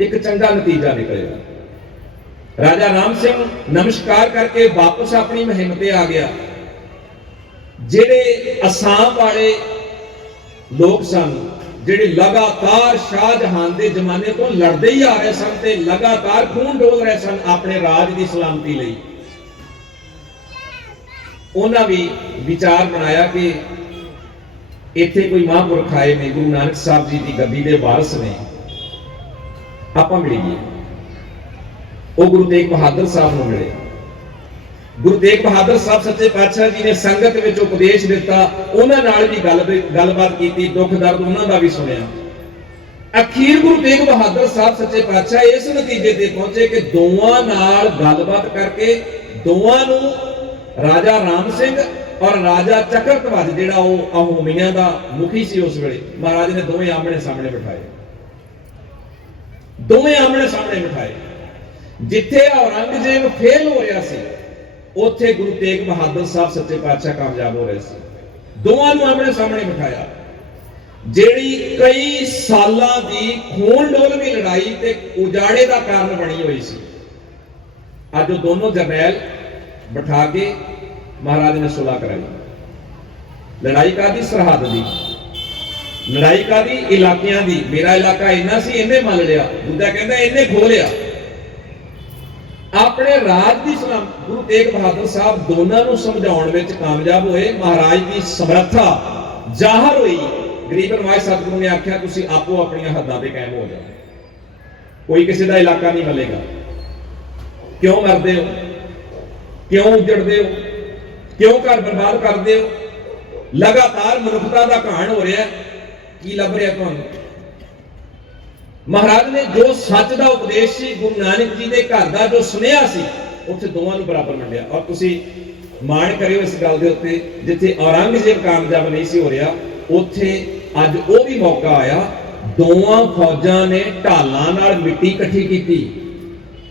ਇੱਕ ਚੰਗਾ ਨਤੀਜਾ ਨਿਕਲਿਆ। ਰਾਜਾ ਰਾਮ ਸਿੰਘ ਨਮਸਕਾਰ ਕਰਕੇ ਵਾਪਸ ਆਪਣੀ ਮੁਹਿੰਮ ਤੇ ਆ ਗਿਆ। ਜਿਹੜੇ ਅਸਾਮ ਵਾਲੇ ਲੋਕ ਸਨ, ਜਿਹੜੇ ਲਗਾਤਾਰ ਸ਼ਾਹਜਹਾਨ ਦੇ ਜ਼ਮਾਨੇ ਤੋਂ ਲੜਦੇ ਹੀ ਆ ਰਹੇ ਸਨ ਤੇ ਲਗਾਤਾਰ ਖੂਨ ਡੋਲ ਰਹੇ ਸਨ ਆਪਣੇ ਰਾਜ ਦੀ ਸਲਾਮਤੀ ਲਈ, ਉਹਨਾਂ ਵੀ ਵਿਚਾਰ ਬਣਾਇਆ ਕਿ ਇੱਥੇ ਕੋਈ ਮਹਾਂਪੁਰਖ ਆਏ ਨੇ, ਗੁਰੂ ਨਾਨਕ ਸਾਹਿਬ ਜੀ ਦੀ ਗੱਦੀ ਦੇ ਵਾਰਸ ਨੇ। ਆਪਾਂ ਮਿਲੀਏ। ਉਹ ਗੁਰੂ ਤੇਗ ਬਹਾਦਰ ਸਾਹਿਬ ਨੂੰ ਮਿਲੇ। ਗੁਰੂ ਤੇਗ ਬਹਾਦਰ ਸਾਹਿਬ ਸੱਚੇ ਪਾਤਸ਼ਾਹ ਜੀ ਨੇ ਸੰਗਤ ਵਿੱਚ ਉਪਦੇਸ਼ ਦਿੱਤਾ, ਉਹਨਾਂ ਨਾਲ ਵੀ ਗੱਲ ਗੱਲਬਾਤ ਕੀਤੀ, ਦੁੱਖ ਦਰਦ ਉਹਨਾਂ ਦਾ ਵੀ ਸੁਣਿਆ। ਅਖੀਰ ਗੁਰੂ ਤੇਗ ਬਹਾਦਰ ਸਾਹਿਬ ਸੱਚੇ ਪਾਤਸ਼ਾਹ ਇਸ ਨਤੀਜੇ ਤੇ ਪਹੁੰਚੇ ਕਿ ਦੋਵਾਂ ਨਾਲ ਗੱਲਬਾਤ ਕਰਕੇ, ਦੋਵਾਂ ਨੂੰ ਰਾਜਾ ਰਾਮ ਸਿੰਘ ਔਰ ਰਾਜਾ ਚੱਕਰਤਵਜ ਜਿਹੜਾ ਉਹ ਅਹੋਮੀਆਂ ਦਾ ਮੁਖੀ ਸੀ ਉਸ ਵੇਲੇ, ਮਹਾਰਾਜ ਨੇ ਦੋਵੇਂ ਆਮਣੇ ਸਾਹਮਣੇ ਬਿਠਾਏ। ਦੋਵੇਂ ਆਮਣੇ ਸਾਹਮਣੇ ਬਿਠਾਏ। ਜਿੱਥੇ ਔਰੰਗਜ਼ੇਬ ਫੇਲ ਹੋ ਰਿਹਾ ਸੀ, ਉੱਥੇ ਗੁਰੂ ਤੇਗ ਬਹਾਦਰ ਸਾਹਿਬ ਸੱਚੇ ਪਾਤਸ਼ਾਹ ਕਾਮਯਾਬ ਹੋ ਰਹੇ ਸੀ। ਦੋਵਾਂ ਨੂੰ ਆਮਣੇ ਸਾਹਮਣੇ ਬਿਠਾਇਆ। ਜਿਹੜੀ ਕਈ ਸਾਲਾਂ ਦੀ ਖੂਨ ਡੋਲਵੀਂ ਲੜਾਈ ਤੇ ਉਜਾੜੇ ਦਾ ਕਾਰਨ ਬਣੀ ਹੋਈ ਸੀ, ਅੱਜ ਉਹ ਦੋਨੋਂ ਜਰਨੈਲ ਬਿਠਾ ਕੇ ਮਹਾਰਾਜ ਨੇ ਸੁਲਾ ਕਰਾਈ। ਲੜਾਈ ਕਾਦੀ ਸਰਹੱਦ ਦੀ? ਲੜਾਈ ਕਾਦੀ ਇਲਾਕਿਆਂ ਦੀ? ਮੇਰਾ ਇਲਾਕਾ ਇੰਨਾ ਸੀ ਇਹਨੇ ਮੰਨ ਲਿਆ। ਦੂਜਾ ਕਹਿੰਦਾ ਇਹਨੇ ਖੋ ਲਿਆ। ਆਪਣੇ ਰਾਜ ਦੀ ਸਲਾਮ ਗੁਰੂ ਤੇਗ ਬਹਾਦਰ ਸਾਹਿਬ ਦੋਨਾਂ ਨੂੰ ਸਮਝਾਉਣ ਵਿੱਚ ਕਾਮਯਾਬ ਹੋਏ। ਮਹਾਰਾਜ ਦੀ ਸਮਰੱਥਾ ਜ਼ਾਹਰ ਹੋਈ। ਗਰੀਬ ਨਵਾਜ਼ ਸਤਿਗੁਰੂ ਨੇ ਆਖਿਆ, ਤੁਸੀਂ ਆਪੋ ਆਪਣੀਆਂ ਹੱਦਾਂ ਤੇ ਕਾਇਮ ਹੋ ਜਾਓ। ਕੋਈ ਕਿਸੇ ਦਾ ਇਲਾਕਾ ਨਹੀਂ ਮਲੇਗਾ। ਕਿਉਂ ਮਰਦੇ ਹੋ? ਕਿਉਂ ਉਜੜਦੇ ਹੋ? ਕਿਉਂ ਘਰ ਬਰਬਾਦ ਕਰਦੇ ਹੋ? ਲਗਾਤਾਰ ਮਨੁੱਖਤਾ ਦਾ ਘਾਣ ਹੋ ਰਿਹਾ ਕੀ ਲੱਭ ਰਿਹਾ ਤੁਹਾਨੂੰ? ਮਹਾਰਾਜ ਨੇ ਜੋ ਸੱਚ ਦਾ ਉਪਦੇਸ਼ ਸੀ, ਗੁਰੂ ਨਾਨਕ ਜੀ ਦੇ ਘਰ ਦਾ ਜੋ ਸੁਨੇਹਾ ਸੀ, ਉੱਥੇ ਦੋਵਾਂ ਨੂੰ ਬਰਾਬਰ ਮੰਨਿਆ। ਔਰ ਤੁਸੀਂ ਮਾਣ ਕਰਿਓ ਇਸ ਗੱਲ ਦੇ ਉੱਤੇ, ਜਿੱਥੇ ਔਰੰਗਜ਼ੇਬ ਕਾਮਯਾਬ ਨਹੀਂ ਸੀ ਹੋ ਰਿਹਾ, ਉੱਥੇ ਅੱਜ ਉਹ ਵੀ ਮੌਕਾ ਆਇਆ। ਦੋਵਾਂ ਫੌਜਾਂ ਨੇ ਢਾਲਾਂ ਨਾਲ ਮਿੱਟੀ ਇਕੱਠੀ ਕੀਤੀ।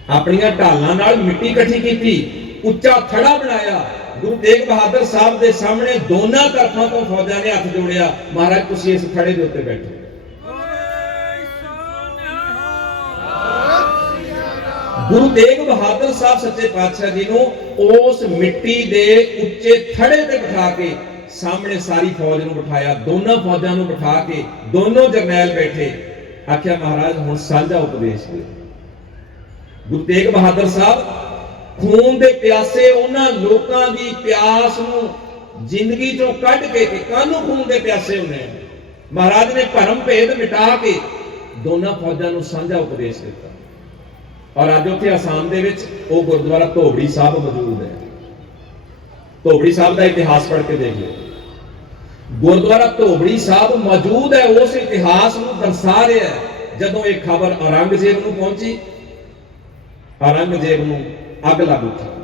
ਆਪਣੀਆਂ ਢਾਲਾਂ ਨਾਲ ਮਿੱਟੀ ਇਕੱਠੀ ਕੀਤੀ। ਉੱਚਾ ਥੜਾ ਬਣਾਇਆ। ਗੁਰੂ ਤੇਗ ਬਹਾਦਰ ਸਾਹਿਬ ਦੇ ਸਾਹਮਣੇ ਦੋਨਾਂ ਤਰਫਾਂ ਤੋਂ ਫੌਜਾਂ ਨੇ ਹੱਥ ਜੋੜਿਆ। ਮਹਾਰਾਜ, ਤੁਸੀਂ ਇਸ ਥੜੇ ਦੇ ਉੱਤੇ ਬੈਠੋ। ਗੁਰੂ ਤੇਗ ਬਹਾਦਰ ਸਾਹਿਬ ਸੱਚੇ ਪਾਤਸ਼ਾਹ ਜੀ ਨੂੰ ਉਸ ਮਿੱਟੀ ਦੇ ਉੱਚੇ ਥੜੇ ਤੇ ਬਿਠਾ ਕੇ ਸਾਹਮਣੇ ਸਾਰੀ ਫੌਜ ਨੂੰ ਬਿਠਾਇਆ। ਦੋਨਾਂ ਫੌਜਾਂ ਨੂੰ ਬਿਠਾ ਕੇ ਦੋਨੋਂ ਜਰਨੈਲ ਬੈਠੇ। ਆਖਿਆ, ਮਹਾਰਾਜ, ਹੁਣ ਸਾਂਝਾ ਉਪਦੇਸ਼ ਦਿਓ। ਗੁਰੂ ਤੇਗ ਬਹਾਦਰ ਸਾਹਿਬ ਖੂਨ ਦੇ ਪਿਆਸੇ ਉਹਨਾਂ ਲੋਕਾਂ ਦੀ ਪਿਆਸ ਨੂੰ ਜ਼ਿੰਦਗੀ ਚੋਂ ਕੱਢ ਕੇ ਕਿ ਕਾਹਨੂੰ ਖੂਨ ਦੇ ਪਿਆਸੇ ਹੁੰਦੇ ਆ? ਮਹਾਰਾਜ ਨੇ ਭਰਮ ਭੇਦ ਮਿਟਾ ਕੇ ਦੋਨਾਂ ਫੌਜਾਂ ਨੂੰ ਸਾਂਝਾ ਉਪਦੇਸ਼ ਦਿੱਤਾ। ਔਰ ਅੱਜ ਉੱਥੇ ਆਸਾਮ ਦੇ ਵਿੱਚ ਉਹ ਗੁਰਦੁਆਰਾ ਧੋਬੜੀ ਸਾਹਿਬ ਮੌਜੂਦ ਹੈ। ਧੋਬੜੀ ਸਾਹਿਬ ਦਾ ਇਤਿਹਾਸ ਪੜ੍ਹ ਕੇ ਦੇਖ ਲਿਓ ਗੁਰਦੁਆਰਾ ਧੋਬੜੀ ਸਾਹਿਬ ਮੌਜੂਦ ਹੈ, ਉਸ ਇਤਿਹਾਸ ਨੂੰ ਦਰਸਾ ਰਿਹਾ ਹੈ। ਜਦੋਂ ਇਹ ਖਬਰ ਔਰੰਗਜ਼ੇਬ ਨੂੰ ਪਹੁੰਚੀ, ਔਰੰਗਜ਼ੇਬ ਨੂੰ ਅੱਗ ਲੱਗ ਉੱਠੀ।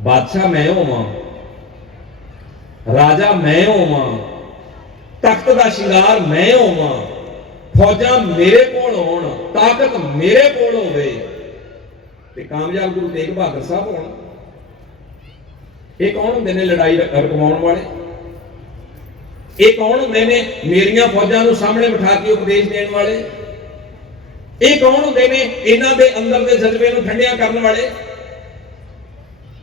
ਬਾਦਸ਼ਾਹ ਮੈਂ ਹੋਵਾਂ, ਰਾਜਾ ਮੈਂ ਹੋਵਾਂ, ਤਖਤ ਦਾ ਸ਼ਿੰਗਾਰ ਮੈਂ ਹੋਵਾਂ, ਫੌਜਾਂ ਮੇਰੇ ਕੋਲ ਹੋਣ, ਤਾਕਤ ਮੇਰੇ ਕੋਲ ਹੋਵੇ ਤੇ ਕਾਮਯਾਬ ਗੁਰੂ ਤੇਗ ਬਹਾਦਰ ਸਾਹਿਬ ਹੋਣ। ਇਹ ਕੌਣ ਹੁੰਦੇ ਨੇ ਲੜਾਈ ਰ- ਵਾਲੇ? ਇਹ ਕੌਣ ਹੁੰਦੇ ਨੇ ਮੇਰੀਆਂ ਫੌਜਾਂ ਨੂੰ ਸਾਹਮਣੇ ਬਿਠਾ ਕੇ ਉਪਦੇਸ਼ ਦੇਣ ਵਾਲੇ? ਇਹ ਕੌਣ ਹੁੰਦੇ ਨੇ? ਇਹਨਾਂ ਦੇ ਅੰਦਰ ਦੇ ਜਜ਼ਬੇ ਨੂੰ ਠੰਡਿਆ ਕਰਨ ਵਾਲੇ।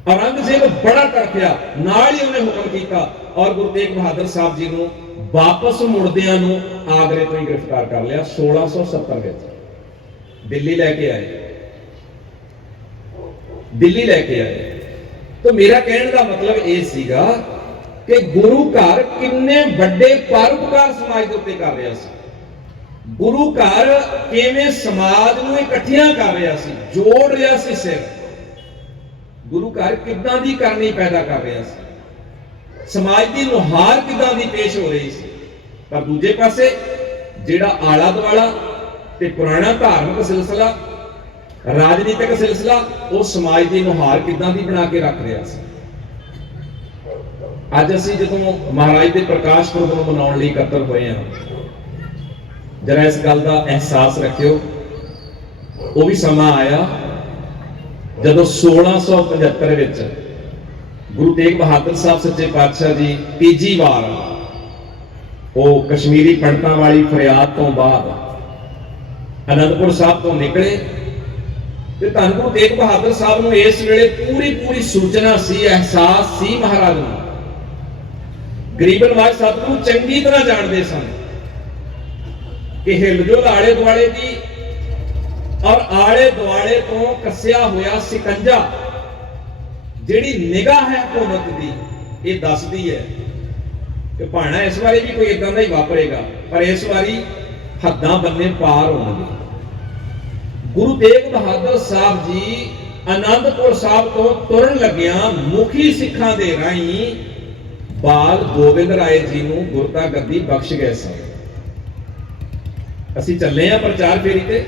ਔਰੰਗਜ਼ੇਬ ਬੜਾ ਤੜਫਿਆ ਨਾਲ ਹੀ ਉਹਨੇ ਹੁਕਮ ਕੀਤਾ। ਔਰ ਗੁਰੂ ਤੇਗ ਬਹਾਦਰ ਸਾਹਿਬ ਜੀ ਨੂੰ ਵਾਪਸ ਮੁੜਦਿਆਂ ਨੂੰ ਆਗਰੇ ਤੋਂ ਹੀ ਗ੍ਰਿਫਤਾਰ ਕਰ ਲਿਆ 1670 ਵਿੱਚ। ਦਿੱਲੀ ਲੈ ਕੇ ਆਏ। ਦਿੱਲੀ ਲੈ ਕੇ ਆਏ। ਤਾਂ ਮੇਰਾ ਕਹਿਣ ਦਾ ਮਤਲਬ ਇਹ ਸੀਗਾ ਕਿ ਗੁਰੂ ਘਰ ਕਿੰਨੇ ਵੱਡੇ ਪਰਉਪਕਾਰ ਸਮਾਜ ਦੇ ਉੱਤੇ ਕਰ ਰਿਹਾ ਸੀ। ਗੁਰੂ ਘਰ ਕਿਵੇਂ ਸਮਾਜ ਨੂੰ ਇਕੱਠਿਆਂ ਕਰ ਰਿਹਾ ਸੀ, ਜੋੜ ਰਿਹਾ ਸੀ ਸਿਰ। ਗੁਰੂ ਘਰ ਕਿੱਦਾਂ ਦੀ ਕਰਨੀ ਪੈਦਾ ਕਰ ਰਿਹਾ ਸੀ? ਸਮਾਜ ਦੀ ਨੁਹਾਰ ਕਿੱਦਾਂ ਦੀ ਪੇਸ਼ ਹੋ ਰਹੀ ਸੀ? ਪਰ ਦੂਜੇ ਪਾਸੇ ਜਿਹੜਾ ਆਲਾ ਦੁਆਲਾ ਤੇ ਪੁਰਾਣਾ ਧਾਰਮਿਕ ਸਿਲਸਿਲਾ, ਰਾਜਨੀਤਿਕ ਸਿਲਸਿਲਾ, ਉਹ ਸਮਾਜ ਦੀ ਨੁਹਾਰ ਕਿੱਦਾਂ ਦੀ ਬਣਾ ਕੇ ਰੱਖ ਰਿਹਾ ਸੀ? ਅੱਜ ਅਸੀਂ ਜਦੋਂ ਮਹਾਰਾਜ ਦੇ ਪ੍ਰਕਾਸ਼ ਪੁਰਬ ਨੂੰ ਮਨਾਉਣ ਲਈ ਇਕੱਤਰ ਹੋਏ ਹਾਂ ਜਰਾ ਇਸ ਗੱਲ ਦਾ ਅਹਿਸਾਸ ਰੱਖਿਓ। ਉਹ ਵੀ ਸਮਾਂ ਆਇਆ ਜਦੋਂ 1675 ਵਿੱਚ ਗੁਰੂ ਤੇਗ ਬਹਾਦਰ ਸਾਹਿਬ ਸੱਚੇ ਪਾਤਸ਼ਾਹ ਜੀ ਤੀਜੀ ਵਾਰ ਉਹ ਕਸ਼ਮੀਰੀ ਪੰਡਤਾਂ ਵਾਲੀ ਫਰਿਆਦ ਤੋਂ ਬਾਅਦ ਅਨੰਦਪੁਰ ਸਾਹਿਬ ਤੋਂ ਨਿਕਲੇ ਤੇ ਧੰਨ ਗੁਰੂ ਤੇਗ ਬਹਾਦਰ ਸਾਹਿਬ ਨੂੰ ਇਸ ਵੇਲੇ ਪੂਰੀ ਪੂਰੀ ਸੂਚਨਾ ਸੀ, ਅਹਿਸਾਸ ਸੀ ਮਹਾਰਾਜ ਨੂੰ। ਗਰੀਬ ਨਵਾਜ ਸਤਿਗੁਰੂ ਚੰਗੀ ਤਰ੍ਹਾਂ ਜਾਣਦੇ ਸਨ। ਕਿ ਹਿਲਜੁਲ ਆਲੇ ਦੁਆਲੇ ਦੀ ਔਰ ਆਲੇ ਦੁਆਲੇ ਤੋਂ ਕੱਸਿਆ ਹੋਇਆ ਸਿਕੰਜਾ ਜਿਹੜੀ ਨਿਗਾਹ ਹੈ ਹਕੂਮਤ ਦੀ, ਇਹ ਦੱਸਦੀ ਹੈ ਕਿ ਭਾਣਾ ਇਸ ਵਾਰੀ ਵੀ ਕੋਈ ਇਦਾਂ ਦਾ ਹੀ ਵਾਪਰੇਗਾ, ਪਰ ਇਸ ਵਾਰੀ ਹੱਦਾਂ ਬੰਨੇ ਪਾਰ ਹੋਣਗੇ। ਗੁਰੂ ਤੇਗ ਬਹਾਦਰ ਸਾਹਿਬ ਜੀ ਆਨੰਦਪੁਰ ਸਾਹਿਬ ਤੋਂ ਤੁਰਨ ਲੱਗਿਆਂ ਮੁਖੀ ਸਿੱਖਾਂ ਦੇ ਰਾਹੀਂ ਬਾਲ ਗੋਬਿੰਦ ਰਾਏ ਜੀ ਨੂੰ ਗੁਰਤਾ ਗੱਦੀ ਬਖਸ਼ ਗਏ ਸਨ। ਅਸੀਂ ਚੱਲੇ ਆ ਪ੍ਰਚਾਰ ਫੇਰੀ ਤੇ।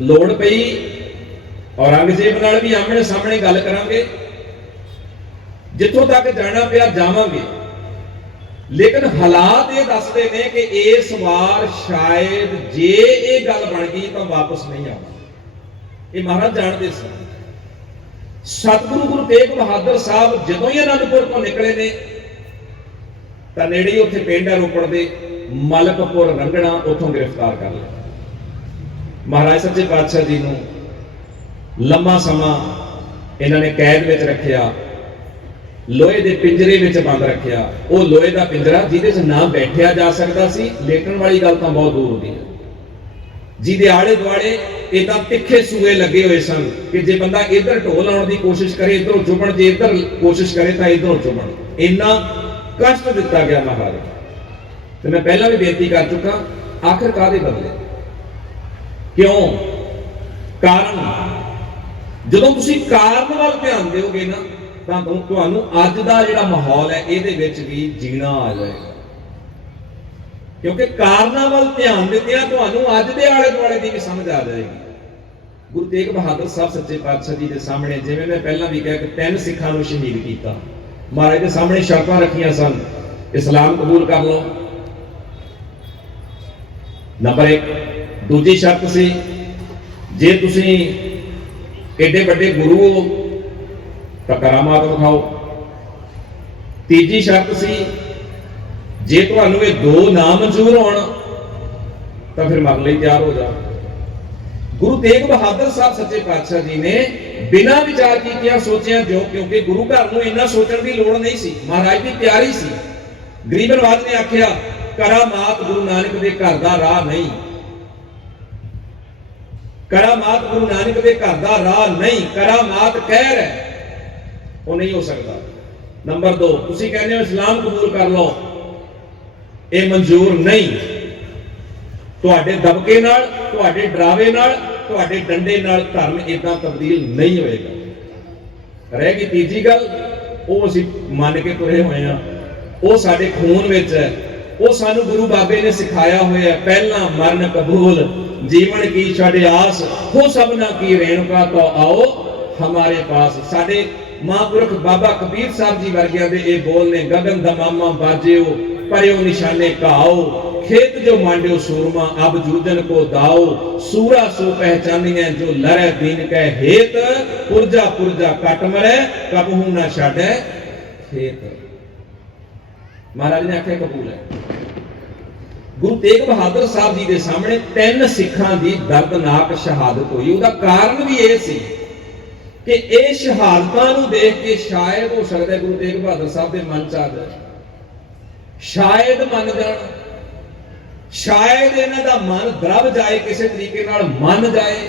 ਲੋੜ ਪਈ, ਔਰੰਗਜ਼ੇਬ ਨਾਲ ਵੀ ਆਮਣੇ ਸਾਹਮਣੇ ਗੱਲ ਕਰਾਂਗੇ। ਜਿੱਥੋਂ ਤੱਕ ਜਾਣਾ ਪਿਆ ਜਾਵਾਂਗੇ। ਲੇਕਿਨ ਹਾਲਾਤ ਇਹ ਦੱਸਦੇ ਨੇ ਕਿ ਇਸ ਵਾਰ ਸ਼ਾਇਦ ਜੇ ਇਹ ਗੱਲ ਬਣ ਗਈ ਤਾਂ ਵਾਪਸ ਨਹੀਂ ਆਉਣਾ ਇਹ ਮਹਾਰਾਜ ਜਾਣਦੇ ਸਨ। ਸਤਿਗੁਰੂ ਗੁਰੂ ਤੇਗ ਬਹਾਦਰ ਸਾਹਿਬ ਜਦੋਂ ਹੀ ਅਨੰਦਪੁਰ ਤੋਂ ਨਿਕਲੇ ਨੇ, ਤਾਂ ਨੇੜੇ ਹੀ ਉੱਥੇ ਪਿੰਡ ਹੈ ਰੋਪੜ ਦੇ। ਮਲਕਪੁਰ ਰੰਗਣਾ ਉੱਥੋਂ ਗ੍ਰਿਫਤਾਰ ਕਰ ਲਿਆ। ਮਹਾਰਾਜ ਸੱਚੇ ਪਾਤਸ਼ਾਹ ਜੀ ਨੂੰ ਲੰਮਾ ਸਮਾਂ ਇਹਨਾਂ ਨੇ ਕੈਦ ਵਿੱਚ ਰੱਖਿਆ, ਲੋਹੇ ਦੇ ਪਿੰਜਰੇ ਵਿੱਚ ਬੰਦ ਰੱਖਿਆ। ਉਹ ਲੋਹੇ ਦਾ ਪਿੰਜਰਾ ਜਿਹਦੇ 'ਚ ਨਾ ਬੈਠਿਆ ਜਾ ਸਕਦਾ ਸੀ, ਲੇਟਣ ਵਾਲੀ ਗੱਲ ਤਾਂ ਬਹੁਤ ਦੂਰ ਹੁੰਦੀ ਹੈ। ਜਿਹਦੇ ਆਲੇ ਦੁਆਲੇ ਇਦਾਂ ਤਿੱਖੇ ਸੂਏ ਲੱਗੇ ਹੋਏ ਸਨ ਕਿ ਜੇ ਬੰਦਾ ਇੱਧਰ ਢੋਲ ਲਾਉਣ ਦੀ ਕੋਸ਼ਿਸ਼ ਕਰੇ, ਇੱਧਰੋਂ ਚੁਬਣ ਜੇ ਇੱਧਰ ਕੋਸ਼ਿਸ਼ ਕਰੇ ਤਾਂ ਇੱਧਰੋਂ ਚੁਬਣ ਇੰਨਾ ਕਸ਼ਟ ਦਿੱਤਾ ਗਿਆ ਮਹਾਰਾਜ। ਤੇ ਮੈਂ ਪਹਿਲਾਂ ਵੀ ਬੇਨਤੀ ਕਰ ਚੁੱਕਾ, ਆਖਰ ਕਾਦੇ ਬਦਲੇ? ਕਿਉਂ? ਕਾਰਨ? ਜਦੋਂ ਤੁਸੀਂ ਕਾਰਨ ਵੱਲ ਧਿਆਨ ਦਿਓਗੇ ਨਾ, ਤਾਂ ਤੁਹਾਨੂੰ ਅੱਜ ਦਾ ਜਿਹੜਾ ਮਾਹੌਲ ਹੈ, ਇਹਦੇ ਵਿੱਚ ਵੀ ਜੀਣਾ ਆ ਜਾਏਗਾ। ਕਿਉਂਕਿ ਕਾਰਨਾਂ ਵੱਲ ਧਿਆਨ ਦਿੱਤਿਆਂ ਤੁਹਾਨੂੰ ਅੱਜ ਦੇ ਆਲੇ ਦੁਆਲੇ ਦੀ ਵੀ ਸਮਝ ਆ ਜਾਏਗੀ। ਗੁਰੂ ਤੇਗ ਬਹਾਦਰ ਸਾਹਿਬ ਸੱਚੇ ਪਾਤਸ਼ਾਹ ਜੀ ਦੇ ਸਾਹਮਣੇ, ਜਿਵੇਂ ਮੈਂ ਪਹਿਲਾਂ ਵੀ ਕਿਹਾ ਕਿ ਤਿੰਨ ਸਿੱਖਾਂ ਨੂੰ ਸ਼ਹੀਦ ਕੀਤਾ। ਮਹਾਰਾਜ ਦੇ ਸਾਹਮਣੇ ਸ਼ਰਤਾਂ ਰੱਖੀਆਂ ਸਨ। ਇਸਲਾਮ ਕਬੂਲ ਕਰ ਲਓ। ਨੰਬਰ 1 ਦੂਜੀ ਸ਼ਰਤ ਸੀ, ਜੇ ਤੁਸੀਂ ਏਡੇ ਵੱਡੇ ਗੁਰੂ ਹੋ, ਤਾਂ ਕਰਾਮਾਤ ਵਿਖਾਓ। ਤੀਜੀ ਸ਼ਰਤ ਸੀ, ਜੇ ਤੁਹਾਨੂੰ ਇਹ ਦੋ ਨਾ ਮਨਜ਼ੂਰ ਹੋਣ ਤਾਂ ਫਿਰ ਮਰਨ ਲਈ ਤਿਆਰ ਹੋ ਜਾ। ਗੁਰੂ ਤੇਗ ਬਹਾਦਰ ਸਾਹਿਬ ਸੱਚੇ ਪਾਤਸ਼ਾਹ ਜੀ ਨੇ ਬਿਨਾਂ ਵਿਚਾਰ ਕੀਤਿਆਂ ਸੋਚਿਆ ਜੋ ਕਿਉਂਕਿ ਗੁਰੂ ਘਰ ਨੂੰ ਇੰਨਾ ਸੋਚਣ ਦੀ ਲੋੜ ਨਹੀਂ ਸੀ, ਮਹਾਰਾਜ ਦੀ ਤਿਆਰੀ ਸੀ। ਗਰੀਬ ਨਵਾਜ ਨੇ ਆਖਿਆ ਕਰਾਮਾਤ ਗੁਰੂ ਨਾਨਕ ਦੇ ਘਰ ਦਾ ਰਾਹ ਨਹੀਂ। ਕਰਾਮਾਤ ਗੁਰੂ ਨਾਨਕ ਦੇ ਘਰ ਦਾ ਰਾਹ ਨਹੀਂ ਕਰਾਮਾਤ ਕਹਿਰ ਹੈ। ਉਹ ਨਹੀਂ ਹੋ ਸਕਦਾ। ਨੰਬਰ 2 ਤੁਸੀਂ ਕਹਿੰਦੇ ਹੋ ਇਸਲਾਮ ਕਬੂਲ ਕਰ ਲਓ। ਇਹ ਮਨਜ਼ੂਰ ਨਹੀਂ। ਤੁਹਾਡੇ ਦਬਕੇ ਨਾਲ, ਤੁਹਾਡੇ ਡਰਾਵੇ ਨਾਲ, ਤੁਹਾਡੇ ਡੰਡੇ ਨਾਲ ਧਰਮ ਇਦਾਂ ਤਬਦੀਲ ਨਹੀਂ ਹੋਏਗਾ। ਰਹਿ ਗਈ ਤੀਜੀ ਗੱਲ, ਉਹ ਅਸੀਂ ਮੰਨ ਕੇ ਤੁਰੇ ਹੋਏ ਆ ਉਹ ਸਾਡੇ ਖੂਨ ਵਿੱਚ ਹੈ। ਉਹ ਸਾਨੂੰ ਗੁਰੂ ਬਾਬੇ ਨੇ ਸਿਖਾਇਆ ਹੋਇਆ ਹੈ, ਮਰਨ ਕਬੂਲ ਜੀਵਨ ਕੀ ਛੱਡ ਆਸ ਹੋ ਸਭਨਾ ਕੀ ਰੇਣੁਕਾ ਤੋਂ ਆਓ ਹਮਾਰੇ ਪਾਸ। ਸਾਡੇ ਮਹਾਂਪੁਰਖ ਬਾਬਾ ਕਬੀਰ ਸਾਹਿਬ ਜੀ ਵਰਗਿਆਂ ਦੇ ਇਹ ਬੋਲ ਨੇ ਗਗਨ ਦਮਾਮਾ ਬਾਜਿਓ ਪਰਿਓ ਨਿਸ਼ਾਨੇ ਘਾਓ ਖੇਤ ਜੋ ਮਾਂਡਿਓ ਸੂਰਮਾ ਅਬ ਜੂਦਨ ਕੋ ਦਾਓ ਸੂਰਾ ਸੋ ਪਹਿਚਾਨੀਐ ਜੋ ਲਰੈ ਦੀਨ ਕੈ ਹੇਤ ਪੁਰਜਾ ਪੁਰਜਾ ਕਟ ਮਰੈ ਕਬਹੂ ਨਾ ਛਾੜੈ ਖੇਤ। ਮਹਾਰਾਜ ਨੇ ਆਖਿਆ ਕਬੂਲ ਹੈ। ਗੁਰੂ ਤੇਗ ਬਹਾਦਰ ਸਾਹਿਬ ਜੀ ਦੇ ਸਾਹਮਣੇ ਤਿੰਨ ਸਿੱਖਾਂ ਦੀ ਦਰਦਨਾਕ ਸ਼ਹਾਦਤ ਹੋਈ। ਉਹਦਾ ਕਾਰਨ ਵੀ ਇਹ ਸੀ ਕਿ ਇਹ ਸ਼ਹਾਦਤਾਂ ਨੂੰ ਦੇਖ ਕੇ ਸ਼ਾਇਦ ਹੋ ਸਕਦਾ ਗੁਰੂ ਤੇਗ ਬਹਾਦਰ ਸਾਹਿਬ ਦੇ ਮਨ ਚ ਆ ਜਾਏ ਸ਼ਾਇਦ ਮੰਨ ਜਾਣ, ਸ਼ਾਇਦ ਇਹਨਾਂ ਦਾ ਮਨ ਦਰਬ ਜਾਏ, ਕਿਸੇ ਤਰੀਕੇ ਨਾਲ ਮੰਨ ਜਾਏ।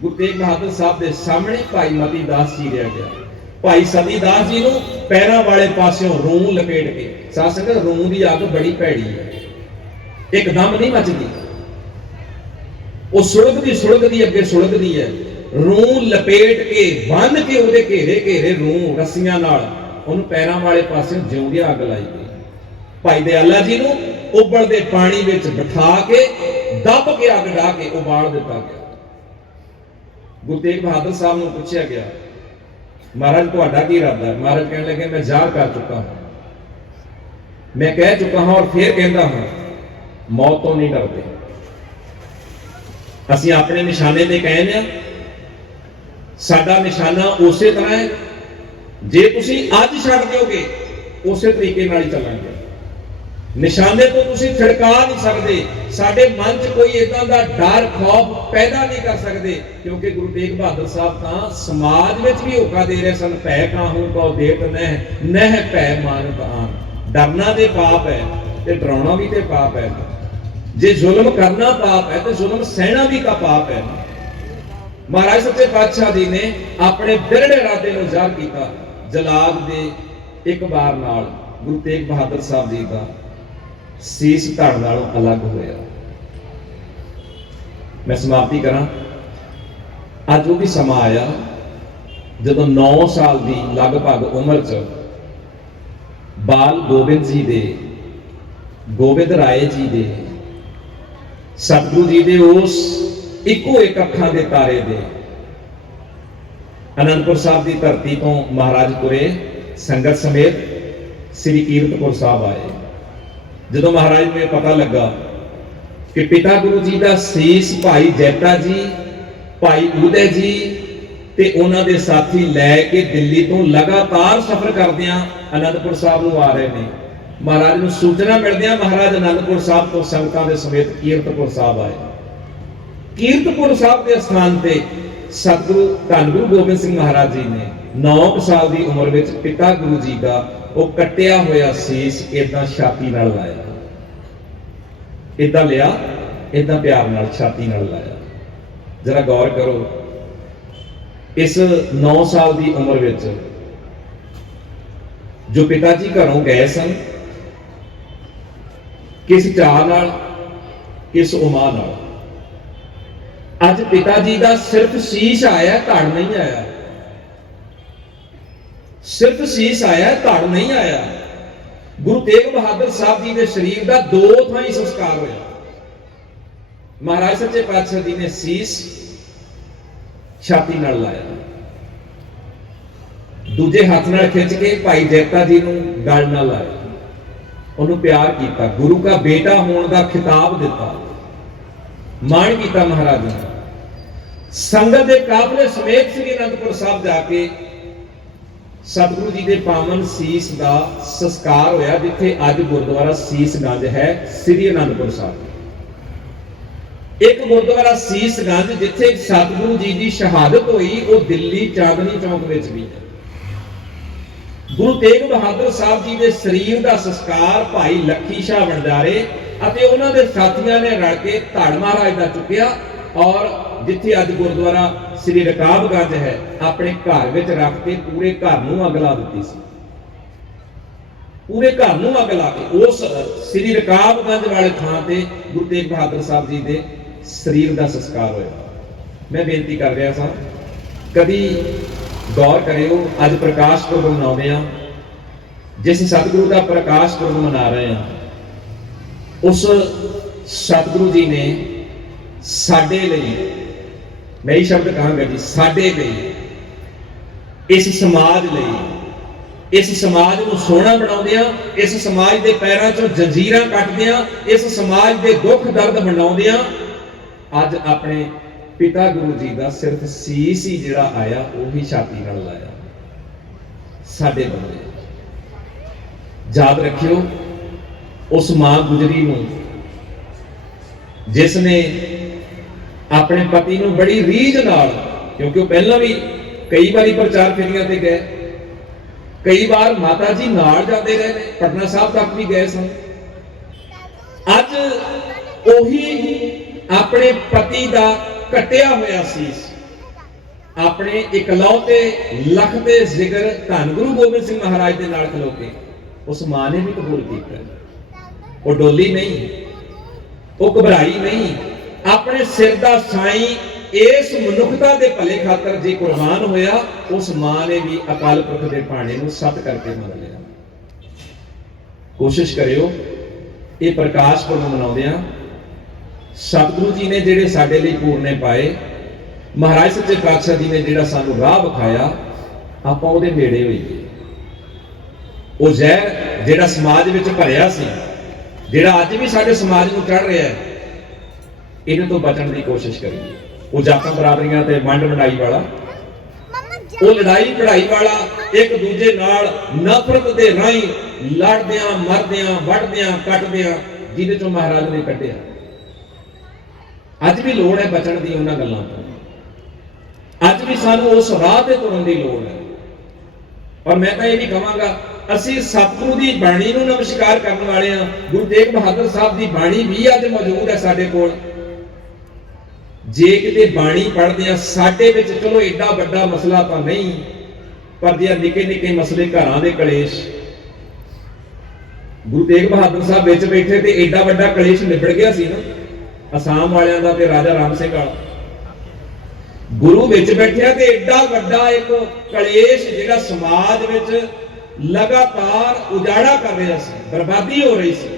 ਗੁਰੂ ਤੇਗ ਬਹਾਦਰ ਸਾਹਿਬ ਦੇ ਸਾਹਮਣੇ ਭਾਈ ਮਤੀ ਦਾਸ ਜੀ ਰਿਹਾ ਗਿਆ। ਭਾਈ ਸਤੀ ਦਾਸ ਜੀ ਨੂੰ ਪੈਰਾਂ ਵਾਲੇ ਪਾਸਿਓਂ ਰੂੰ ਲਪੇਟ ਕੇ। ਸਾਧ ਸੰਗਤ ਰੂੰ ਦੀ ਅੱਗ ਬੜੀ ਭੈੜੀ ਹੈ। ਇੱਕਦਮ ਨਹੀਂ ਮੱਚਦੀ। ਉਹ ਸੁਲਗਦੀ ਸੁਲਗਦੀ, ਅੱਗੇ ਸੁਲਗਦੀ ਹੈ। ਰੂੰ ਲਪੇਟ ਕੇ, ਬੰਨ ਕੇ ਉਹਦੇ ਘੇਰੇ ਘੇਰੇ ਰੂੰ ਰੱਸੀਆਂ ਨਾਲ ਉਹਨੂੰ ਪੈਰਾਂ ਵਾਲੇ ਪਾਸੇ ਜਿਉਂਦੀ ਅੱਗ ਲਾਈ ਗਈ। ਭਾਈ ਦਿਆਲਾ ਜੀ ਨੂੰ ਉਬਲਦੇ ਪਾਣੀ ਵਿੱਚ ਬਿਠਾ ਕੇ, ਦੱਬ ਕੇ ਅੱਗ ਡਾ ਕੇ ਉਬਾਲ ਦਿੱਤਾ ਗਿਆ। ਗੁਰੂ ਤੇਗ ਬਹਾਦਰ ਸਾਹਿਬ ਨੂੰ ਪੁੱਛਿਆ ਗਿਆ ਮਹਾਰਾਜ ਤੁਹਾਡਾ ਕੀ ਇਰਾਦਾ ਹੈ ਮਹਾਰਾਜ ਕਹਿਣ ਲੱਗੇ ਮੈਂ ਜ਼ਾਹਰ ਕਰ ਚੁੱਕਾ ਹਾਂ ਮੈਂ ਕਹਿ ਚੁੱਕਾ ਹਾਂ ਔਰ ਫੇਰ ਕਹਿੰਦਾ ਹਾਂ ਮੌਤ ਤੋਂ ਨਹੀਂ ਡਰਦੇ ਅਸੀਂ ਆਪਣੇ ਨਿਸ਼ਾਨੇ ਤੇ ਕਹਿੰਦੇ ਆ ਸਾਡਾ ਨਿਸ਼ਾਨਾ ਉਸੇ ਤਰ੍ਹਾਂ ਹੈ ਜੇ ਤੁਸੀਂ ਅੱਜ ਛੱਡ ਦਿਓਗੇ ਉਸੇ ਤਰੀਕੇ ਨਾਲ ਹੀ ਚੱਲਾਂਗੇ ਨਿਸ਼ਾਨੇ ਤੋਂ ਤੁਸੀਂ ਛਿੜਕਾ ਨਹੀਂ ਸਕਦੇ। ਸਾਡੇ ਮਨ 'ਚ ਕੋਈ ਇਦਾਂ ਦਾ ਡਰ, ਖੌਫ ਪੈਦਾ ਨਹੀਂ ਕਰ ਸਕਦੇ, ਕਿਉਂਕਿ ਗੁਰੂ ਤੇਗ ਬਹਾਦਰ ਸਾਹਿਬ ਤਾਂ ਸਮਾਜ ਵਿੱਚ ਵੀ ਹੋਕਾ ਦੇ ਰਹੇ ਸਨ, ਭੈ ਕਾਹੂ ਕੋ ਦੇਤ ਨਹਿ ਨਹਿ ਭੈ ਮਾਨਤ ਆਨ ਡਰਨਾ ਦੇ ਪਾਪ ਹੈ ਤੇ ਡਰਾਉਣਾ ਵੀ ਤੇ ਪਾਪ ਹੈ। ਜੇ ਜ਼ੁਲਮ ਕਰਨਾ ਪਾਪ ਹੈ ਤੇ ਜ਼ੁਲਮ ਸਹਿਣਾ ਵੀ ਕਾ ਪਾਪ ਹੈ। ਮਹਾਰਾਜ ਸੱਚੇ ਪਾਤਸ਼ਾਹ ਜੀ ਨੇ ਆਪਣੇ ਬਿਰੜੇ ਇਰਾਦੇ ਨੂੰ ਜ਼ਾਹਰ ਕੀਤਾ ਜਲਾਦ ਦੇ ਇੱਕ ਵਾਰ ਨਾਲ, ਗੁਰੂ ਤੇਗ ਬਹਾਦਰ ਸਾਹਿਬ ਜੀ ਦਾ। ਸੀਸ ਧੜ ਨਾਲੋਂ ਅਲੱਗ ਹੋਇਆ। ਮੈਂ ਸਮਾਪਤੀ ਕਰਾਂ। ਅੱਜ ਉਹ ਵੀ ਸਮਾਂ ਆਇਆ ਜਦੋਂ 9 ਸਾਲ ਦੀ ਲਗਭਗ ਉਮਰ 'ਚ ਬਾਲ ਗੋਬਿੰਦ ਜੀ ਦੇ, ਗੋਬਿੰਦ ਰਾਏ ਜੀ ਦੇ, ਸਤਿਗੁਰੂ ਜੀ ਦੇ ਉਸ ਇੱਕੋ ਇੱਕ ਅੱਖਾਂ ਦੇ ਤਾਰੇ ਦੇ ਅਨੰਦਪੁਰ ਸਾਹਿਬ ਦੀ ਧਰਤੀ ਤੋਂ ਮਹਾਰਾਜ ਪੁਰੇ ਸੰਗਤ ਸਮੇਤ ਸ੍ਰੀ ਕੀਰਤਪੁਰ ਸਾਹਿਬ ਆਏ। ਜਦੋਂ ਮਹਾਰਾਜ ਨੂੰ ਇਹ ਪਤਾ ਲੱਗਾ ਕਿ ਪਿਤਾ ਗੁਰੂ ਜੀ ਦਾ ਸੀਸ ਭਾਈ ਜੈਤਾ ਜੀ, ਭਾਈ ਉਦੈ ਜੀ ਤੇ ਉਹਨਾਂ ਦੇ ਸਾਥੀ ਲੈ ਕੇ ਦਿੱਲੀ ਤੋਂ ਲਗਾਤਾਰ ਸਫ਼ਰ ਕਰਦਿਆਂ ਅਨੰਦਪੁਰ ਸਾਹਿਬ ਨੂੰ ਆ ਰਹੇ ਨੇ। ਮਹਾਰਾਜ ਨੂੰ ਸੂਚਨਾ ਮਿਲਦਿਆਂ ਮਹਾਰਾਜ ਅਨੰਦਪੁਰ ਸਾਹਿਬ ਤੋਂ ਸੰਗਤਾਂ ਦੇ ਸਮੇਤ ਕੀਰਤਪੁਰ ਸਾਹਿਬ ਆਏ। ਕੀਰਤਪੁਰ ਸਾਹਿਬ ਦੇ ਸਥਾਨ ਤੇ ਸਤਿਗੁਰੂ ਧੰਨ ਗੁਰੂ ਗੋਬਿੰਦ ਸਿੰਘ ਮਹਾਰਾਜ ਜੀ ਨੇ 9 ਸਾਲ ਦੀ ਉਮਰ ਵਿੱਚ ਪਿਤਾ ਗੁਰੂ ਜੀ ਦਾ ਉਹ ਕੱਟਿਆ ਹੋਇਆ ਸੀਸ ਇਦਾਂ ਛਾਤੀ ਨਾਲ ਲਾਇਆ। ਇਦਾਂ ਲਿਆ ਇਦਾਂ ਪਿਆਰ ਨਾਲ ਛਾਤੀ ਨਾਲ ਲਾਇਆ। ਜਰਾ ਗੌਰ ਕਰੋ, ਇਸ 9 ਸਾਲ ਦੀ ਉਮਰ ਵਿੱਚ ਜੋ ਪਿਤਾ ਜੀ ਘਰੋਂ ਗਏ ਸਨ, ਕਿਸ ਚਾਹ ਨਾਲ, ਕਿਸ ਉਮਾ ਨਾਲ? ਅੱਜ ਪਿਤਾ ਜੀ ਦਾ ਸਿਰਫ ਸੀਸ ਆਇਆ ਧੜ ਨਹੀਂ ਆਇਆ। ਸਿਰਫ ਸੀਸ ਆਇਆ, ਧੜ ਨਹੀਂ ਆਇਆ। ਗੁਰੂ ਤੇਗ ਬਹਾਦਰ ਸਾਹਿਬ ਜੀ ਦੇ ਸਰੀਰ ਦਾ ਦੋ ਥਾਈਂ ਸੰਸਕਾਰ ਹੋਇਆ। ਮਹਾਰਾਜ ਸੱਚੇ ਪਾਤਸ਼ਾਹ ਜੀ ਨੇ ਸੀਸ ਛਾਤੀ ਨਾਲ ਲਾਇਆ। ਦੂਜੇ ਹੱਥ ਨਾਲ ਖਿੱਚ ਕੇ ਭਾਈ ਜੈਤਾ ਜੀ ਨੂੰ ਗਲ ਨਾਲ ਲਾਇਆ। ਉਹਨੂੰ ਪਿਆਰ ਕੀਤਾ। ਗੁਰੂ ਦਾ ਬੇਟਾ ਹੋਣ ਦਾ ਖਿਤਾਬ ਦਿੱਤਾ। ਮਾਣ ਕੀਤਾ ਮਹਾਰਾਜ ਨੇ। ਸੰਗਤ ਦੇ ਕਾਬਲੇ ਸਮੇਤ ਸ੍ਰੀ ਅਨੰਦਪੁਰ ਸਾਹਿਬ ਜਾ ਕੇ ਸਤਿਗੁਰੂ ਜੀ ਦੇ ਪਾਵਨ ਸੀਸ ਦਾ ਸੰਸਕਾਰ ਹੋਇਆ, ਜਿੱਥੇ ਅੱਜ ਗੁਰਦੁਆਰਾ ਸੀਸਗੰਜ ਹੈ, ਸ੍ਰੀ ਅਨੰਦਪੁਰ ਸਾਹਿਬ। ਇੱਕ ਗੁਰਦੁਆਰਾ ਸੀਸਗੰਜ ਜਿੱਥੇ ਸਤਿਗੁਰੂ ਜੀ ਦੀ ਸ਼ਹਾਦਤ ਹੋਈ, ਉਹ ਦਿੱਲੀ ਚਾਂਦਨੀ ਚੌਕ ਵਿੱਚ ਵੀ ਹੈ। ਗੁਰੂ ਤੇਗ ਬਹਾਦਰ ਸਾਹਿਬ ਜੀ ਦੇ ਸਰੀਰ ਦਾ ਸੰਸਕਾਰ ਭਾਈ ਲੱਖੀ ਸ਼ਾਹ ਵਣਜਾਰੇ ਅਤੇ ਉਹਨਾਂ ਦੇ ਸਾਥੀਆਂ ਨੇ ਰਲ ਕੇ ਧੜ ਮਹਾਰਾਜ ਦਾ ਚੁੱਕਿਆ ਔਰ ਜਿੱਥੇ ਅੱਜ ਗੁਰਦੁਆਰਾ ਸ੍ਰੀ ਰਕਾਬਗੰਜ ਹੈ, ਆਪਣੇ ਘਰ ਵਿੱਚ ਰੱਖ ਕੇ ਪੂਰੇ ਘਰ ਨੂੰ ਅੱਗ ਲਾ ਦਿੱਤੀ ਸੀ। ਪੂਰੇ ਘਰ ਨੂੰ ਅੱਗ ਲਾ ਕੇ ਉਸ ਸ੍ਰੀ ਰਕਾਬਗੰਜ ਵਾਲੇ ਥਾਂ ਤੇ ਗੁਰੂ ਤੇਗ ਬਹਾਦਰ ਸਾਹਿਬ ਜੀ ਦੇ ਸਰੀਰ ਦਾ ਸੰਸਕਾਰ ਹੋਇਆ। ਮੈਂ ਬੇਨਤੀ ਕਰ ਰਿਹਾ ਸਾਂ, ਕਦੀ ਗੌਰ ਕਰਿਓ, ਅੱਜ ਪ੍ਰਕਾਸ਼ ਪੁਰਬ ਮਨਾਉਂਦੇ ਆ ਜਿਸ ਸਤਿਗੁਰੂ ਦਾ ਪ੍ਰਕਾਸ਼ ਪੁਰਬ ਮਨਾ ਰਹੇ ਆ ਉਸ ਸਤਿਗੁਰੂ ਜੀ ਨੇ ਸਾਡੇ ਲਈ ਮੈਂ ਇਹ ਸ਼ਬਦ ਕਹਾਂਗਾ ਜੀ, ਸਾਡੇ ਲਈ, ਇਸ ਸਮਾਜ ਲਈ, ਇਸ ਸਮਾਜ ਨੂੰ ਸੋਹਣਾ ਬਣਾਉਂਦੇ ਆ ਇਸ ਸਮਾਜ ਦੇ ਪੈਰਾਂ ਚੋਂ ਜੰਜੀਰਾਂ ਕੱਟਦੇ ਆ ਇਸ ਸਮਾਜ ਦੇ ਦੁੱਖ ਦਰਦ ਮਨਾਉਂਦੇ ਆ ਅੱਜ ਆਪਣੇ ਪਿਤਾ ਗੁਰੂ ਜੀ ਦਾ ਸਿਰਫ ਸੀਸ ਹੀ ਜਿਹੜਾ ਆਇਆ, ਉਹੀ ਛਾਤੀ ਨਾਲ ਲਾਇਆ। ਸਾਡੇ ਬੰਦੇ, ਯਾਦ ਰੱਖਿਓ, ਉਸ ਮਾਂ ਗੁਜਰੀ ਨੂੰ ਜਿਸ ਨੇ ਆਪਣੇ ਪਤੀ ਨੂੰ ਬੜੀ ਰੀਝ ਨਾਲ, ਕਿਉਂਕਿ ਉਹ ਪਹਿਲਾਂ ਵੀ ਕਈ ਵਾਰੀ ਪ੍ਰਚਾਰ ਫੇਰੀਆਂ ਤੇ ਗਏ। ਕਈ ਵਾਰ ਮਾਤਾ ਜੀ ਨਾਲ ਜਾਂਦੇ ਰਹੇ, ਪਟਨਾ ਸਾਹਿਬ ਤੱਕ ਵੀ ਗਏ ਸਨ। ਅੱਜ ਉਹੀ ਆਪਣੇ ਪਤੀ ਦਾ ਕਟਿਆ ਹੋਇਆ ਸੀਸ, ਆਪਣੇ ਇਕਲੌਤੇ ਲਖ ਦੇ ਜ਼ਿਕਰ ਧੰਨ ਗੁਰੂ ਗੋਬਿੰਦ ਸਿੰਘ ਮਹਾਰਾਜ ਦੇ ਨਾਲ ਖਲੋ ਕੇ, ਉਸ ਮਾਂ ਨੇ ਵੀ ਕਬੂਲ ਕੀਤਾ। ਉਹ ਡੋਲੀ ਨਹੀਂ, ਉਹ ਘਬਰਾਈ ਨਹੀਂ ਆਪਣੇ ਸਿਰ ਦਾ ਸਾਈਂ ਇਸ ਮਨੁੱਖਤਾ ਦੇ ਭਲੇ ਖਾਤਰ ਜੇ ਕੁਰਬਾਨ ਹੋਇਆ, ਉਸ ਮਾਂ ਨੇ ਵੀ ਅਕਾਲ ਪੁਰਖ ਦੇ ਭਾਣੇ ਨੂੰ ਸਤ ਕਰਕੇ ਮੰਨ ਲਿਆ। ਕੋਸ਼ਿਸ਼ ਕਰਿਓ, ਇਹ ਪ੍ਰਕਾਸ਼ ਪੁਰਬ ਮਨਾਉਂਦੇ ਆ ਸਤਿਗੁਰੂ ਜੀ ਨੇ ਜਿਹੜੇ ਸਾਡੇ ਲਈ ਪੂਰਨੇ ਪਾਏ, ਮਹਾਰਾਜ ਸੱਚੇ ਪਾਤਸ਼ਾਹ ਜੀ ਨੇ ਜਿਹੜਾ ਸਾਨੂੰ ਰਾਹ ਵਿਖਾਇਆ, ਆਪਾਂ ਉਹਦੇ ਨੇੜੇ ਹੋਈਏ। ਉਹ ਜ਼ਹਿਰ ਜਿਹੜਾ ਸਮਾਜ ਵਿੱਚ ਭਰਿਆ ਸੀ, ਜਿਹੜਾ ਅੱਜ ਵੀ ਸਾਡੇ ਸਮਾਜ ਨੂੰ ਚੜ ਰਿਹਾ ਹੈ ਇਹਨਾਂ ਤੋਂ ਬਚਣ ਦੀ ਕੋਸ਼ਿਸ਼ ਕਰੀਏ ਉਹ ਜਾਤਾਂ ਬਰਾਬਰੀਆਂ ਤੇ ਵੰਡ ਵੰਡਾਈ ਵਾਲਾ। ਉਹ ਲੜਾਈ ਪੜਾਈ ਵਾਲਾ ਇੱਕ ਦੂਜੇ ਨਾਲ ਨਫ਼ਰਤ ਦੇ ਰਾਹੀਂ ਲੜਦਿਆਂ, ਮਰਦਿਆਂ ਵੱਢਦਿਆਂ ਕੱਟਦਿਆਂ ਜਿਹਦੇ ਚੋਂ ਮਹਾਰਾਜ ਨੇ ਕੱਢਿਆ। ਅੱਜ ਵੀ ਲੋੜ ਹੈ ਬਚਣ ਦੀ ਉਹਨਾਂ ਗੱਲਾਂ ਤੋਂ। ਅੱਜ ਵੀ ਸਾਨੂੰ ਉਸ ਰਾਹ ਤੇ ਤੁਰਨ ਦੀ ਲੋੜ ਹੈ। ਔਰ ਮੈਂ ਤਾਂ ਇਹ ਵੀ ਕਹਾਂਗਾ, ਅਸੀਂ ਸਤਿਗੁਰੂ ਦੀ ਬਾਣੀ ਨੂੰ ਨਮਸਕਾਰ ਕਰਨ ਵਾਲੇ ਹਾਂ। ਗੁਰੂ ਤੇਗ ਬਹਾਦਰ ਸਾਹਿਬ ਦੀ ਬਾਣੀ ਵੀ ਅੱਜ ਮੌਜੂਦ ਹੈ ਸਾਡੇ ਕੋਲ। ਜੇ ਕਿਤੇ ਬਾਣੀ ਪੜ੍ਹਦੇ ਆ, ਸਾਡੇ ਵਿੱਚ ਚਲੋ ਏਡਾ ਵੱਡਾ ਮਸਲਾ ਤਾਂ ਨਹੀਂ, ਪਰ ਜੇ ਨਿੱਕੇ ਨਿੱਕੇ ਮਸਲੇ ਘਰਾਂ ਦੇ ਕਲੇਸ਼, ਗੁਰੂ ਤੇਗ ਬਹਾਦਰ ਸਾਹਿਬ ਵਿੱਚ ਬੈਠੇ ਤੇ ਏਡਾ ਵੱਡਾ ਕਲੇਸ਼ ਨਿਬੜ ਗਿਆ ਸੀ ਨਾ, ਅਸਾਮ ਵਾਲਿਆਂ ਦਾ ਤੇ ਰਾਜਾ ਰਾਮ ਸਿੰਘ ਵਾਲਾ। ਗੁਰੂ ਵਿੱਚ ਬੈਠਿਆ ਤੇ ਏਡਾ ਵੱਡਾ ਇੱਕ ਕਲੇਸ਼ ਜਿਹੜਾ ਸਮਾਜ ਵਿੱਚ ਲਗਾਤਾਰ ਉਜਾੜਾ ਕਰ ਰਿਹਾ ਸੀ, ਬਰਬਾਦੀ ਹੋ ਰਹੀ ਸੀ।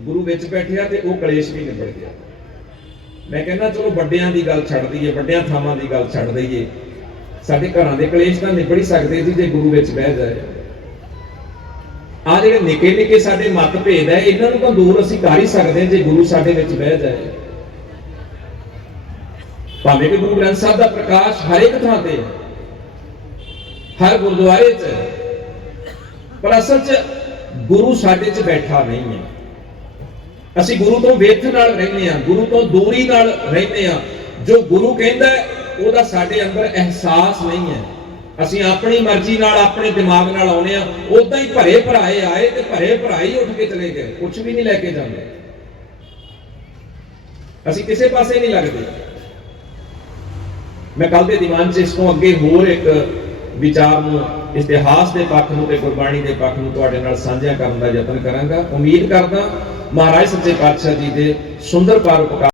ਗੁਰੂ ਵਿੱਚ ਬੈਠਿਆ ਤੇ ਉਹ ਕਲੇਸ਼ ਵੀ ਨਿਬੜ ਗਿਆ। ਮੈਂ ਕਹਿੰਦਾ ਚਲੋ ਵੱਡਿਆਂ ਦੀ ਗੱਲ ਛੱਡ ਦਈਏ, ਵੱਡਿਆਂ ਥਾਵਾਂ ਦੀ ਗੱਲ ਛੱਡ ਦਈਏ। ਸਾਡੇ ਘਰਾਂ ਦੇ ਕਲੇਸ਼ ਤਾਂ ਨਿਬੜ ਹੀ ਸਕਦੇ ਸੀ ਜੇ ਗੁਰੂ ਵਿੱਚ ਬਹਿ ਜਾਏ। ਆ ਜਿਹੜੇ ਨਿੱਕੇ ਨਿੱਕੇ ਸਾਡੇ ਮਤ ਭੇਦ ਹੈ, ਇਹਨਾਂ ਨੂੰ ਤਾਂ ਦੂਰ ਅਸੀਂ ਕਰ ਹੀ ਸਕਦੇ ਹਾਂ ਜੇ ਗੁਰੂ ਸਾਡੇ ਵਿੱਚ ਬਹਿ ਜਾਏ। ਭਾਵੇਂ ਕਿ ਗੁਰੂ ਗ੍ਰੰਥ ਸਾਹਿਬ ਦਾ ਪ੍ਰਕਾਸ਼ ਹਰ ਇੱਕ ਥਾਂ ਤੇ ਹੈ, ਹਰ ਗੁਰਦੁਆਰੇ 'ਚ ਹੈ। ਪਰ ਅਸਲ 'ਚ ਗੁਰੂ ਸਾਡੇ 'ਚ ਬੈਠਾ ਨਹੀਂ ਹੈ। ਅਸੀਂ ਗੁਰੂ ਤੋਂ ਵਿਥ ਨਾਲ ਰਹਿੰਦੇ ਆ ਗੁਰੂ ਤੋਂ ਦੂਰੀ ਨਾਲ ਰਹਿੰਦੇ ਆ ਜੋ ਗੁਰੂ ਕਹਿੰਦਾ ਉਹਦਾ ਸਾਡੇ ਅੰਦਰ ਅਹਿਸਾਸ ਨਹੀਂ ਹੈ। ਅਸੀਂ ਆਪਣੀ ਮਰਜ਼ੀ ਨਾਲ, ਆਪਣੇ ਦਿਮਾਗ ਨਾਲ ਆਉਨੇ ਆ ਉਦਾਂ ਹੀ ਭਰੇ ਭਰਾਏ ਆਏ ਤੇ ਭਰੇ ਭਰਾਈ ਉੱਠ ਕੇ ਚਲੇ ਗਏ। ਕੁਝ ਵੀ ਨਹੀਂ ਲੈ ਕੇ ਜਾਂਦੇ। ਅਸੀਂ ਕਿਸੇ ਪਾਸੇ ਨਹੀਂ ਲੱਗਦੇ। ਮੈਂ ਕੱਲ ਦੇ ਦੀਵਾਨ 'ਚ ਇਸ ਤੋਂ ਅੱਗੇ ਹੋਰ ਇੱਕ ਵਿਚਾਰ ਨੂੰ, ਇਤਿਹਾਸ ਦੇ ਪੱਖ ਨੂੰ ਤੇ ਗੁਰਬਾਣੀ ਦੇ ਪੱਖ ਨੂੰ ਤੁਹਾਡੇ ਨਾਲ ਸਾਂਝਾ ਕਰਨ ਦਾ ਯਤਨ ਕਰਾਂਗਾ। ਉਮੀਦ ਕਰਦਾ ਮਹਾਰਾਜ ਸੱਚੇ ਪਾਤਸ਼ਾਹ ਜੀ ਦੇ ਸੁੰਦਰ ਪਰਉਪਕਾਰ